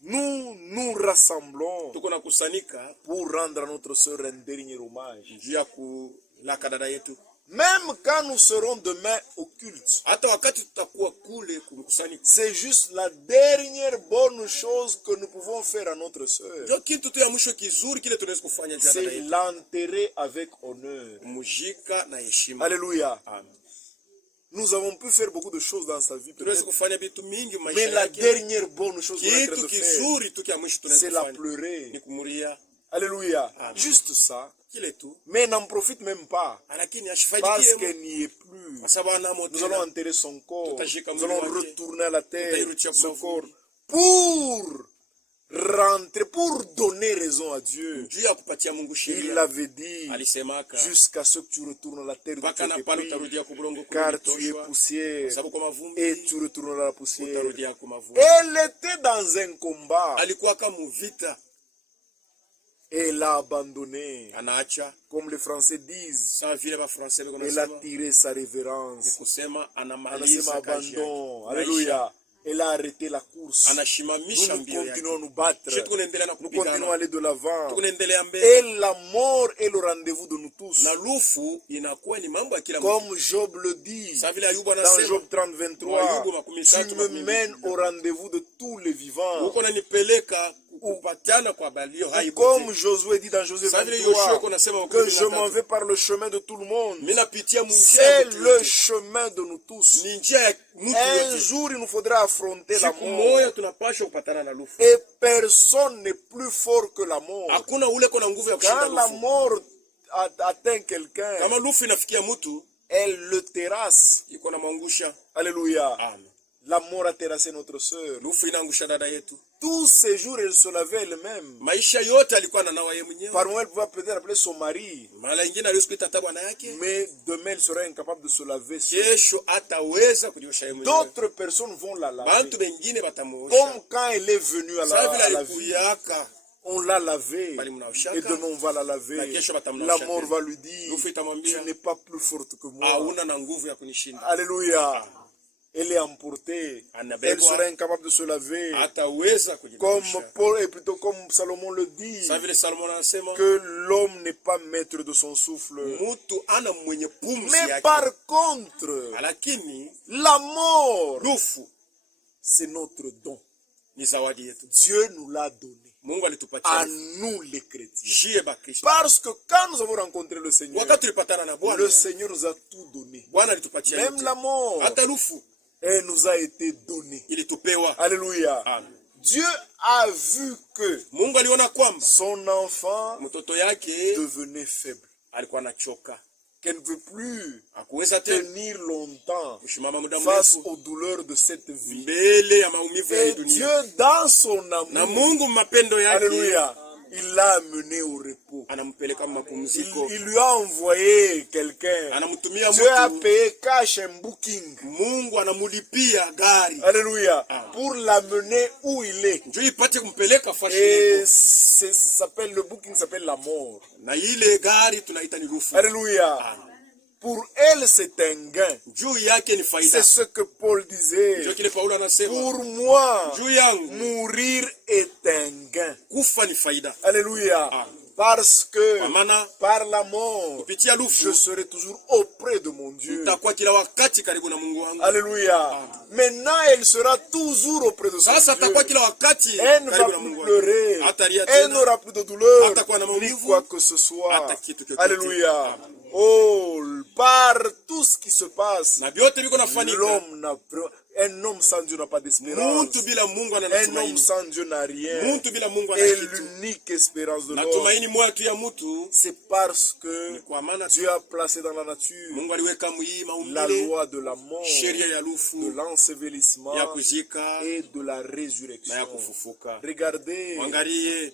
nous nous rassemblons Tuko na kusanika pour rendre à notre sœur un dernier hommage. juu ya kulaka dada yetu. Même quand nous serons demain au culte, Hata wakati tutakuwa kule kumkusanyika. c'est juste la dernière bonne chose que nous pouvons faire à notre sœur. Ndio kitu tu ya mwisho kizuri kile tunaweza kufanya juu ya dada C'est yetu. l'enterrer avec honneur. Mujika na heshima. Alléluia. Amen. Nous avons pu faire beaucoup de choses dans sa vie, Tunaweza peut-être. kufanya vitu mingi Mais maisha la yake. dernière bonne chose qu'on est en train Kitu de faire, kizuri tu kia mwisho tunaweza c'est la kufanya ni pleurer. kumulia. Alléluia. Amen. Juste ça. Kile tu. Mais n'en profite même pas. Lakini Parce ashifaidikie qu'elle n'y est plus. kwa sababu ana Nous allons enterrer son corps. Tutashika Nous mwili allons wake. retourner à la terre Tutairudia ce kwa corps vumbi. pour rentrer, pour donner raison à Dieu. juu ya kupatia Mungu Il sheria. l'avait dit Alisemaka jusqu'à ce que tu retournes à la terre mpaka d'où na tu pale es pris, utarudia kubulongo car tu es kulitoshwa. poussière Sababu kwa mavumbi et tu retourneras à la poussière. utarudia kwa mavumbi. Elle était dans un combat Alikuwa kama vita, et elle a abandonné. anaacha Comme les Français disent, sawa vile ba Français biko elle a nasema tiré sa ni révérence. kusema Anasema anamaliza kazi abandon. yake. Alléluia. Elle a arrêté la course. Anashimamisha Nous mbio yake. continuons à nous battre. Sisi tunaendelea na Nous continuons à kupigana. aller de l'avant. Tunaendelea Et mbele. la mort est le rendez-vous de nous tous. Na lufu inakuwa ni mambo ya kila mtu. Comme Job le dit Sawa vile Ayubu dans anasema Job 30, 23, Ayubu makumi tu tatu, me makumi mènes au rendez-vous de tous les vivants. uko nanipeleka kupatana kwa balio hai Comme bote. Josué dit dans Josué Sasa vile Yoshua 23, kunasema que wakati je m'en natatu. vais par le chemin de tout le monde. Mimi napitia munjia C'est ya le mtu. chemin de nous tous. Ni njia ya mtu Un yote. jour, il nous faudra affronter la Siku mort. moja tunapaswa kupatana na lufu. Et personne n'est plus fort que la mort. Hakuna ule kuna nguvu ya kushinda Quand la lufu. mort atteint quelqu'un, Kama lufu inafikia mtu, elle le terrasse. iko na mwangusha. Alléluia. Amen. La mort a terrassé notre sœur. Lufu inaangusha dada yetu. Tous ces jours, elle se lavait elle-même. Maisha yote alikuwa ananawa yeye mwenyewe. Par moment, elle pouvait peut-être appeler son mari. Mara nyingine alisikita hata bwana yake. Mais demain, elle sera incapable de se laver seule. Kesho hataweza kujiosha yeye mwenyewe. D'autres personnes vont la laver. Bantu bengine batamuosha. Comme quand elle est venue à Sasa vile la vie, alikuyaka. on l'a lavée. Bali mnaoshaka. Et demain, on va la Na laver. kesho La batamnaosha. mort va lui dire, Lufu itamwambia, tu n'es pas plus forte que moi. hauna na nguvu ya kunishinda. Alléluia. Elle est emportée. Anabebwa. Elle sera incapable de se laver. Hataweza Comme kujiosha. Paul, et plutôt comme Salomon le dit, Sasa vile Salomon anasema, que l'homme n'est pas maître de son souffle. mtu ana mwenye pumzi Mais yake. par contre, Lakini la mort, lufu c'est notre don. ni zawadi yetu. Dieu nous l'a donné. Mungu À alitupatia nous les chrétiens. shie bakristo. Parce que quand nous avons rencontré le Seigneur, Wakati tulipatana na Bwana, le Seigneur nous a tout donné. Bwana alitupatia Même yote. la mort, Hata lufu elle nous a été donnée. ilitupewa. Alléluia. Amen. Dieu a vu que Mungu aliona kwamba son enfant mtoto yake devenait faible. alikuwa anachoka, Qu'elle ne veut plus hakuweza tena tenir longtemps kusimama muda face mrefu aux douleurs de cette vie. mbele ya maumivu ya hii Et dunia. Dieu, dans son Na amour, Mungu mapendo yake alléluia, il l'a amené au repos. anampeleka mapumziko, Il lui a envoyé quelqu'un. anamtumia Dieu a mtu. payé cash un booking. Mungu anamulipia gari Alléluia. Ah. Pour l'amener où il est. njoo ipate kumpeleka fashi Et yako. ça s'appelle, le booking s'appelle la mort. Na ile gari tunaita ni lufu. Alléluia. Ah. Pour elle, c'est un gain. Juu yake ni faida. C'est ce que Paul disait. Ndio kile Paulo anasema, Pour moi, juu yangu mourir est un gain. kufa ni faida. Alléluia. Ah. Parce que Kwa maana par la mort, kupitia je lufu serai toujours auprès de mon Dieu. nitakuwa kila wakati karibu na Mungu wangu. Alléluia. Maintenant, elle sera toujours auprès de son Sasa Dieu. atakuwa kila wakati Elle ne va karibu na plus Mungu wangu. pleurer. Hatalia Elle tena. n'aura plus de douleur, Hatakuwa na ni maumivu. quoi que ce soit. Hata kitu chochote. Alléluia. Oh, par tout ce qui se passe, Na vyote viko nafanyika. l'homme n'a un homme sans Dieu n'a pas d'espérance. Mtu bila Mungu ana Un homme tumaini. sans Dieu n'a rien. Mtu bila Mungu ana Et kitu. l'unique espérance de Na l'homme, tumaini moja tu ya mtu c'est parce que kwa maana Dieu a placé dans la nature Mungu aliweka mwii la maumbile, loi de la mort, sheria ya de lufu, l'ensevelissement ya kuzika et de la na ya résurrection. kufufuka. Regardez, Wangalie,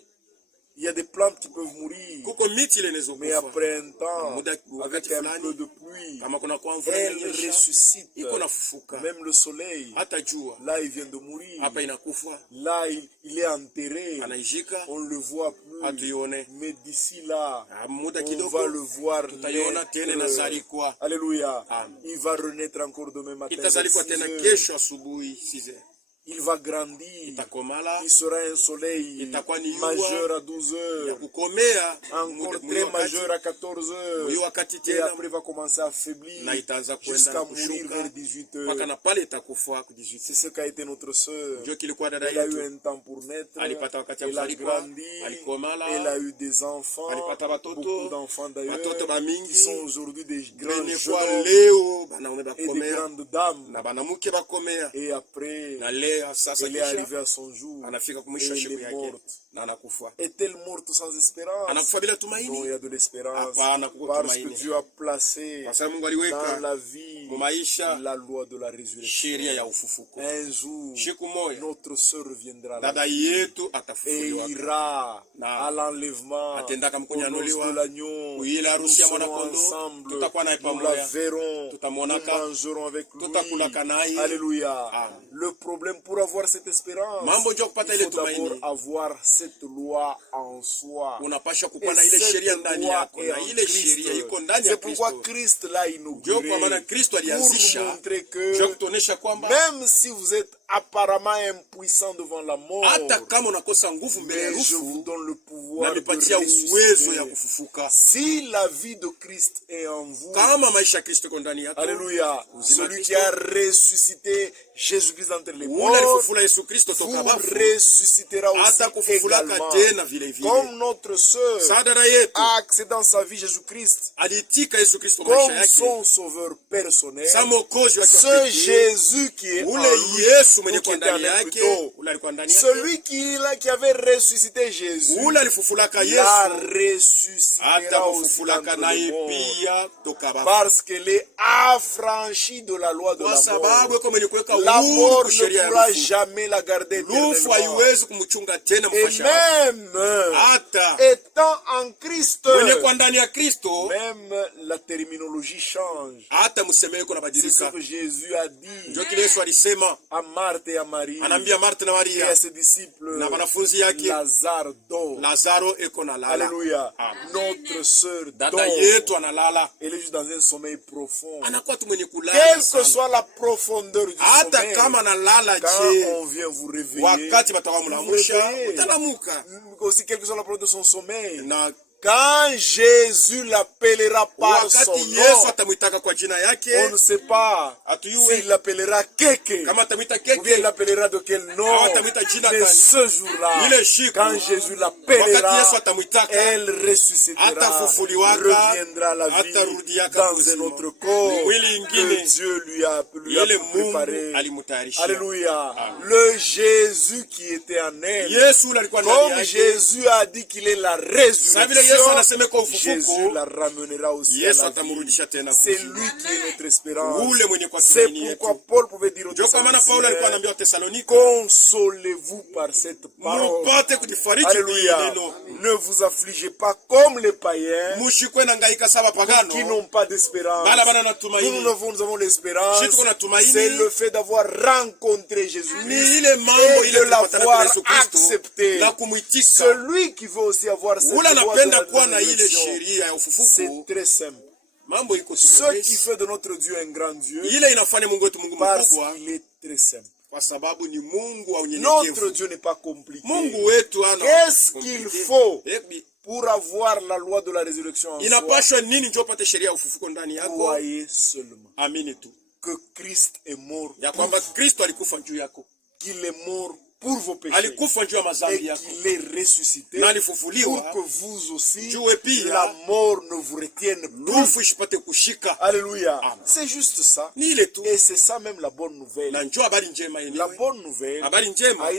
il y a des plantes qui peuvent mourir, kuko miti ile mais inazokufa. après un temps, Muda- avec wakati un fulani, peu de pluie, kama kuna kwa mvua elle inanyesha, ressuscite. iko nafufuka. Même le soleil, Hata jua là, il vient de mourir. hapa inakufa, Là, il est enterré. anaijika, On ne le voit plus. hatuione. Mais d'ici là, Muda on kidogo va le voir tutaiona tena naître. inazalikwa. Alléluia. Amen. Il va renaître encore demain matin. Itazalikwa vers tena 6 heures. kesho asubuhi 6 heures. Il va grandir. Itakomala, Il sera un soleil itakuwa ni majeur jua à 12 ya heures. kukomea Encore muda- très wakati- majeur à 14 heures. huyo wakati Et tena après, il va commencer à faiblir na itaanza kwenda jusqu'à na mourir kushuka vers 18 mpaka heures. na pale itakufa ku 18. C'est ce qu'a été notre sœur. Ndio kilikuwa dada Elle a eu yetu, un temps pour naître. alipata wakati ya Elle a kuzaliwa, grandi. alikomala, Elle a eu des enfants. alipata Beaucoup watoto, d'enfants d'ailleurs. watoto bamingi Qui sont aujourd'hui des grands benye jeunes kwa hommes leo banaume et des bakomea grandes dames. na banamuke bakomea, Et après, na leo sasa elle est kisha arrivée à son jour. anafika Et kumwisha elle siku est yake morte. na anakufa. Est-elle morte sans espérance? Anakufa bila Non, il y tumaini, a de l'espérance. hapana kuko Parce que tumaini, Dieu a placé kwa sababu Mungu dans aliweka la vie mu maisha la loi de la résurrection. sheria ya ufufuko. Un jour, Siku moja notre sœur reviendra là dada yetu et atafufuliwa, ira Na à l'enlèvement atendaka au noces mkunyanuliwa, de l'agneau. kuila Nous harusi ya serons mwana-kondoo, ensemble, tutakuwa naye nous la pamoja, verrons, nous tutamuonaka, mangerons avec lui. tutakulaka naye. Alléluia. Amen. Le problème pour avoir cette espérance, Mambo ndio kupata il ile faut d'abord tumaini, avoir cette loi en soi. unapasha Et kukuwa na ile cette sheria ndani loi yako, est na en ile Christ. sheria iko ndani ya C'est pourquoi Kristo. Christ l'a Ndio inauguré kwa maana Kristo pour nous alianzisha montrer ndio que kutuonesha kwamba même si vous êtes apparemment impuissant devant la mort, hata kama unakosa nguvu mbele ya mais je vous rufu, donne le pouvoir de namipatia uwezo ya ressusciter. kufufuka. Si la vie de Christ est en vous, Kama maisha ya Kristo iko ndani yako, alléluia, uzima celui Kristo, qui a ressuscité Jésus-Christ entre les ule morts, alifufula Yesu Kristo vous toka bafu, ressuscitera aussi hata kufufulaka également. tena vile vile. Comme notre sœur Sadara yetu a accès dans sa vie Jésus-Christ alitika Yesu Kristo maisha comme yake, son sauveur personnel, sa mwokozi wake ce wa pekee, Jésus qui est en ule lui, Yesu mwenye ou qui kwa était en ndani elle yake, plutôt, ule alikuwa ndani yake, celui qui avait ressuscité Jésus, ule alifufulaka la Yesu, ressuscitera hata aussi kufufulaka d'entre naye les morts, pia toka bafu, parce qu'elle est affranchie de la loi de kwa la sababu mort. iko mwenye kuweka La uhuru mort kwa ne sheria ya pourra rufu. jamais la garder Rufu éternellement. haiwezi kumchunga tena Et mfasha wake. même Hata étant en Christ, mwenye kwa ndani ya Kristo, même la terminologie change. hata mseme yuko C'est ce nabadilika. que Jésus a dit Ndio kile Yesu alisema, à Marthe et à Marie anaambia Martha na et à Maria ses disciples, na wanafunzi yake, Lazare dort. Lazaro eko na lala. Alléluia. Amen. Notre sœur Dada dort. yetu analala, Elle est juste dans un sommeil profond. anakuwa tu mwenye kulala Quelle que sana. soit la profondeur du Hata sommeil, kama analala quand je, on vient vous réveiller, wakati batakamlamusha Réveillez. utalamuka. aussi quelle que soit la profondeur de son sommeil, Na quand Jésus l'appellera par son wakati Yesu nom, atamwitaka kwa jina on yake, ne sait pas hatuyue s'il l'appellera Keke kama atamwita ou bien il keke l'appellera de quel nom. au atamwita jina Mais gani. ce jour-là, Ile siku, quand Jésus wakati l'appellera, Yesu atamwitaka, elle ressuscitera, atafufuliwaka, reviendra à la vie atarudiaka dans un kuzima. autre corps Mwili ingine, que Dieu lui a ile Mungu préparé. alimutayarishia. Alléluia. Le Jésus qui était en elle, Yesu ule alikuwa ndani comme yake, Jésus a dit qu'il est la sa vile Yesu résurrection, anasema kwa Jésus ufufuko, la ramènera aussi à Yesu la vie. atamrudisha tena C'est kuzima. lui qui est notre espérance. Ule mwenye kwa C'est tumaini yetu. pourquoi Paul pouvait dire aux Ndio kwa maana Paulo alikuwa Thessaloniciens, anaambia Wathesalonika, consolez-vous par cette parole. mupate kujifariji Alléluia. neno, Ne vous affligez pas comme les païens mushikwe na ngaika sawa qui pagano, n'ont pas d'espérance. bala bana na Nous, tumaini. nous avons l'espérance. Sisi tuko na tumaini. C'est le fait d'avoir rencontré Ni Jésus-Christ ile mambo et ile de tulipatana l'avoir kwa Yesu Kristo accepté. na kumwitika. Celui qui veut aussi avoir cette Ule loi de anapenda la kuwa na ile résurrection, sheria ya c'est ufufuko, très simple. mambo iko Ce qui simple. fait de notre Dieu un grand Dieu, Ile inafanya Mungu wetu Mungu parce mkubwa, qu'il est très simple. kwa sababu ni Mungu wa Notre unyenyekevu. Dieu n'est pas compliqué. Mungu wetu ana Qu'est-ce qu'il faut Ebi, pour avoir la loi de la résurrection en soi? inapashwa nini ndio upate sheria ya ufufuko ndani yako? Croyez seulement Amini tu que Christ est mort, ya kwamba Kristo alikufa juu yako, qu'il est mort pour vos péchés alikufa juu ya et mazambi yako qu'il est ressuscité na pour alifufuliwa que vous aussi, juu pia la mort ne vous retienne plus. rufu ishipate kushika. Alléluia. Amen. C'est juste ça. Ni ile tu, Et c'est ça même la bonne nouvelle. na njoo habari njema La yenyewe. bonne nouvelle, Habari njema,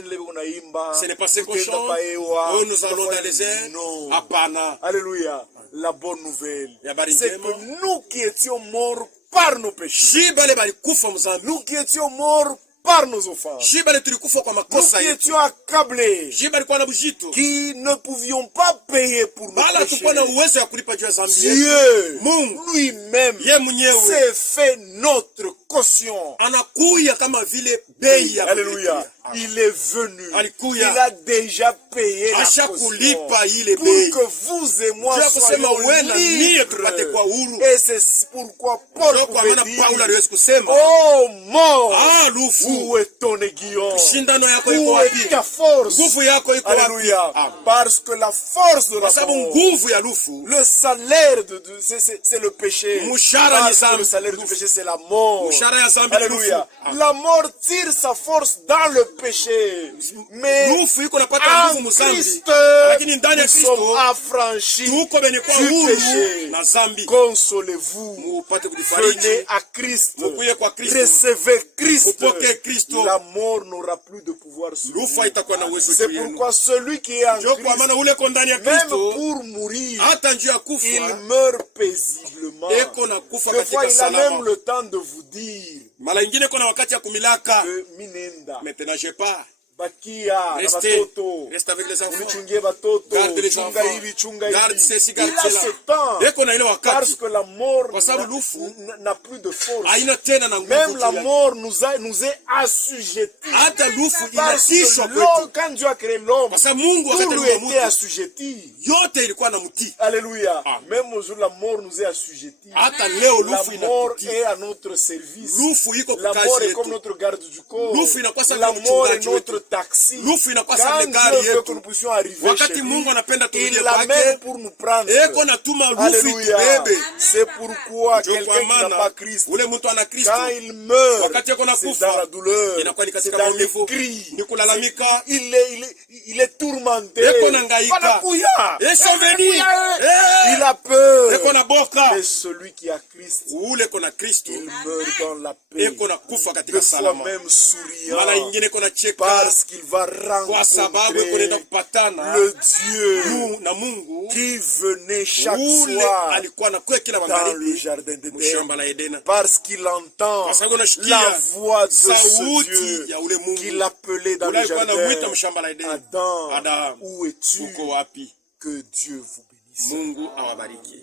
ce n'est pas ce qu'on chante, oh nous allons dans les airs. Non. Hapana. Alléluia. La bonne nouvelle, Habari c'est njema, que nous qui étions morts par nos péchés, shi bale balikufa mzambi, nous qui étions morts par nos offenses, shi bale tulikufa kwa nous makosa qui yetu, étions accablés, shi balikuwa na bujito, qui ne pouvions pas payer pour nos bala péchés, tulikuwa na uwezo ya kulipa juu ya zambi yetu. Dieu Mungu lui-même ye mwenyewe s'est fait notre caution. anakuya kama vile bei ya Alléluia. kulipia. Il est venu. Alikuya. Il a déjà payé la Asha caution kulipa ile pour bei. que vous et moi Juu ya kusema soyons wewe na mie tupate libres. kwa huru. Et c'est pourquoi Paul Ndio kwa pouvait maana Paulo dire, aliwezi kusema, oh mort, ah lufu, où est ton aiguillon? shindano yako iko Où wapi? est ta force? Nguvu yako iko wapi? Alléluia. Amen. Parce que la force de Kwa la sababu mort, nguvu ya lufu, le salaire c'est le péché. Mshahara ni Parce que zambi. le salaire du péché, c'est la mort. mshahara ya zambi ni lufu. Alléluia. Amen. La mort tire sa force dans le péché. Mais Lufu iko napata en nguvu mzambi, Christ, lakini ndani ya nous sommes Kristo affranchis tuko benye kwa du huru péché. na zambi. Consolez-vous. Mupate kujifariji, Venez à Christ. mukuye kwa Kristo, Recevez Christ. mupoke Kristo. La mort n'aura plus de pouvoir sur Lufu vous. haitakuwa na uwezo C'est juu yenu. pourquoi celui qui est en Ndio kwa Christ, maana ule ko ndani ya même Kristo, pour mourir, hata njuu ya il kufa meurt paisiblement. eko na kufa Des fois, katika il a même salama. le temps de vous dire Mara ingine kuna wakati ya kumilaka, que Minenda, mais te nage pas, bakia na Restez, batoto. reste avec les enfants. Unichungie batoto. Garde les Chunga enfants. hivi, chunga Garde hivi. ceci, garde Il a cela. ce temps. Eko na ile Parce wakati. que la mort Kwa sababu lufu n'a plus de force. haina tena na Même nguvu. la mort nous est assujettis. Hata lufu Parce inatishwa que kwetu. l'homme, quand Dieu a créé l'homme, Kwa sababu Mungu tout wakati lui aliumba était mtu, assujetti. yote ilikuwa na mtii. Alléluia. Amen. Même aujourd'hui, la mort nous est assujettie. Hata leo La lufu mort inatutii. est à notre service. Lufu iko La kwa mort kazi est comme yetu. notre garde du corps. Lufu inakuwa sawa La vile mort est mchungaji notre wetu. taxi. Lufu inakuwa Quand sawa gari Dieu veut que yetu. nous puissions arriver Wakati chez lui, Mungu anapenda turudie il l'amène kwake, pour nous prendre. eko natuma lufu Alléluia. itubebe. C'est pourquoi Ndio quelqu'un kwa qui n'a maana pas Christ, ule mtu ana Kristo, quand il meurt, wakati eko c'est nakufa, dans la douleur, inakuwa ni c'est katika dans les maumivu, cris, ni kulalamika, il est tourmenté. eko na ngaika, Panakuya. esoveni, Il a peur. eko na boka. Mais celui qui a Christ, Ule eko na Kristo, il meurt dans la paix. eko na kufa katika Des fois salama. même souriant. Mara ingine eko na cheka Parce qu'il va kwa sababu eko nenda rencontrer kupatana le Dieu na Mungu qui venait chaque ule soir alikuwa na kwa kila dans le magharibi jardin d'Éden. mshamba la Edena. Parce qu'il entend Kwa sababu unasikia la voix de ce sauti Dieu ya ule Mungu qui l'appelait dans ule le alikuwa anamuita jardin. mshamba la Edena. Adam, Adam, où es-tu? uko wapi? Que Dieu vous bénisse. Mungu awabariki.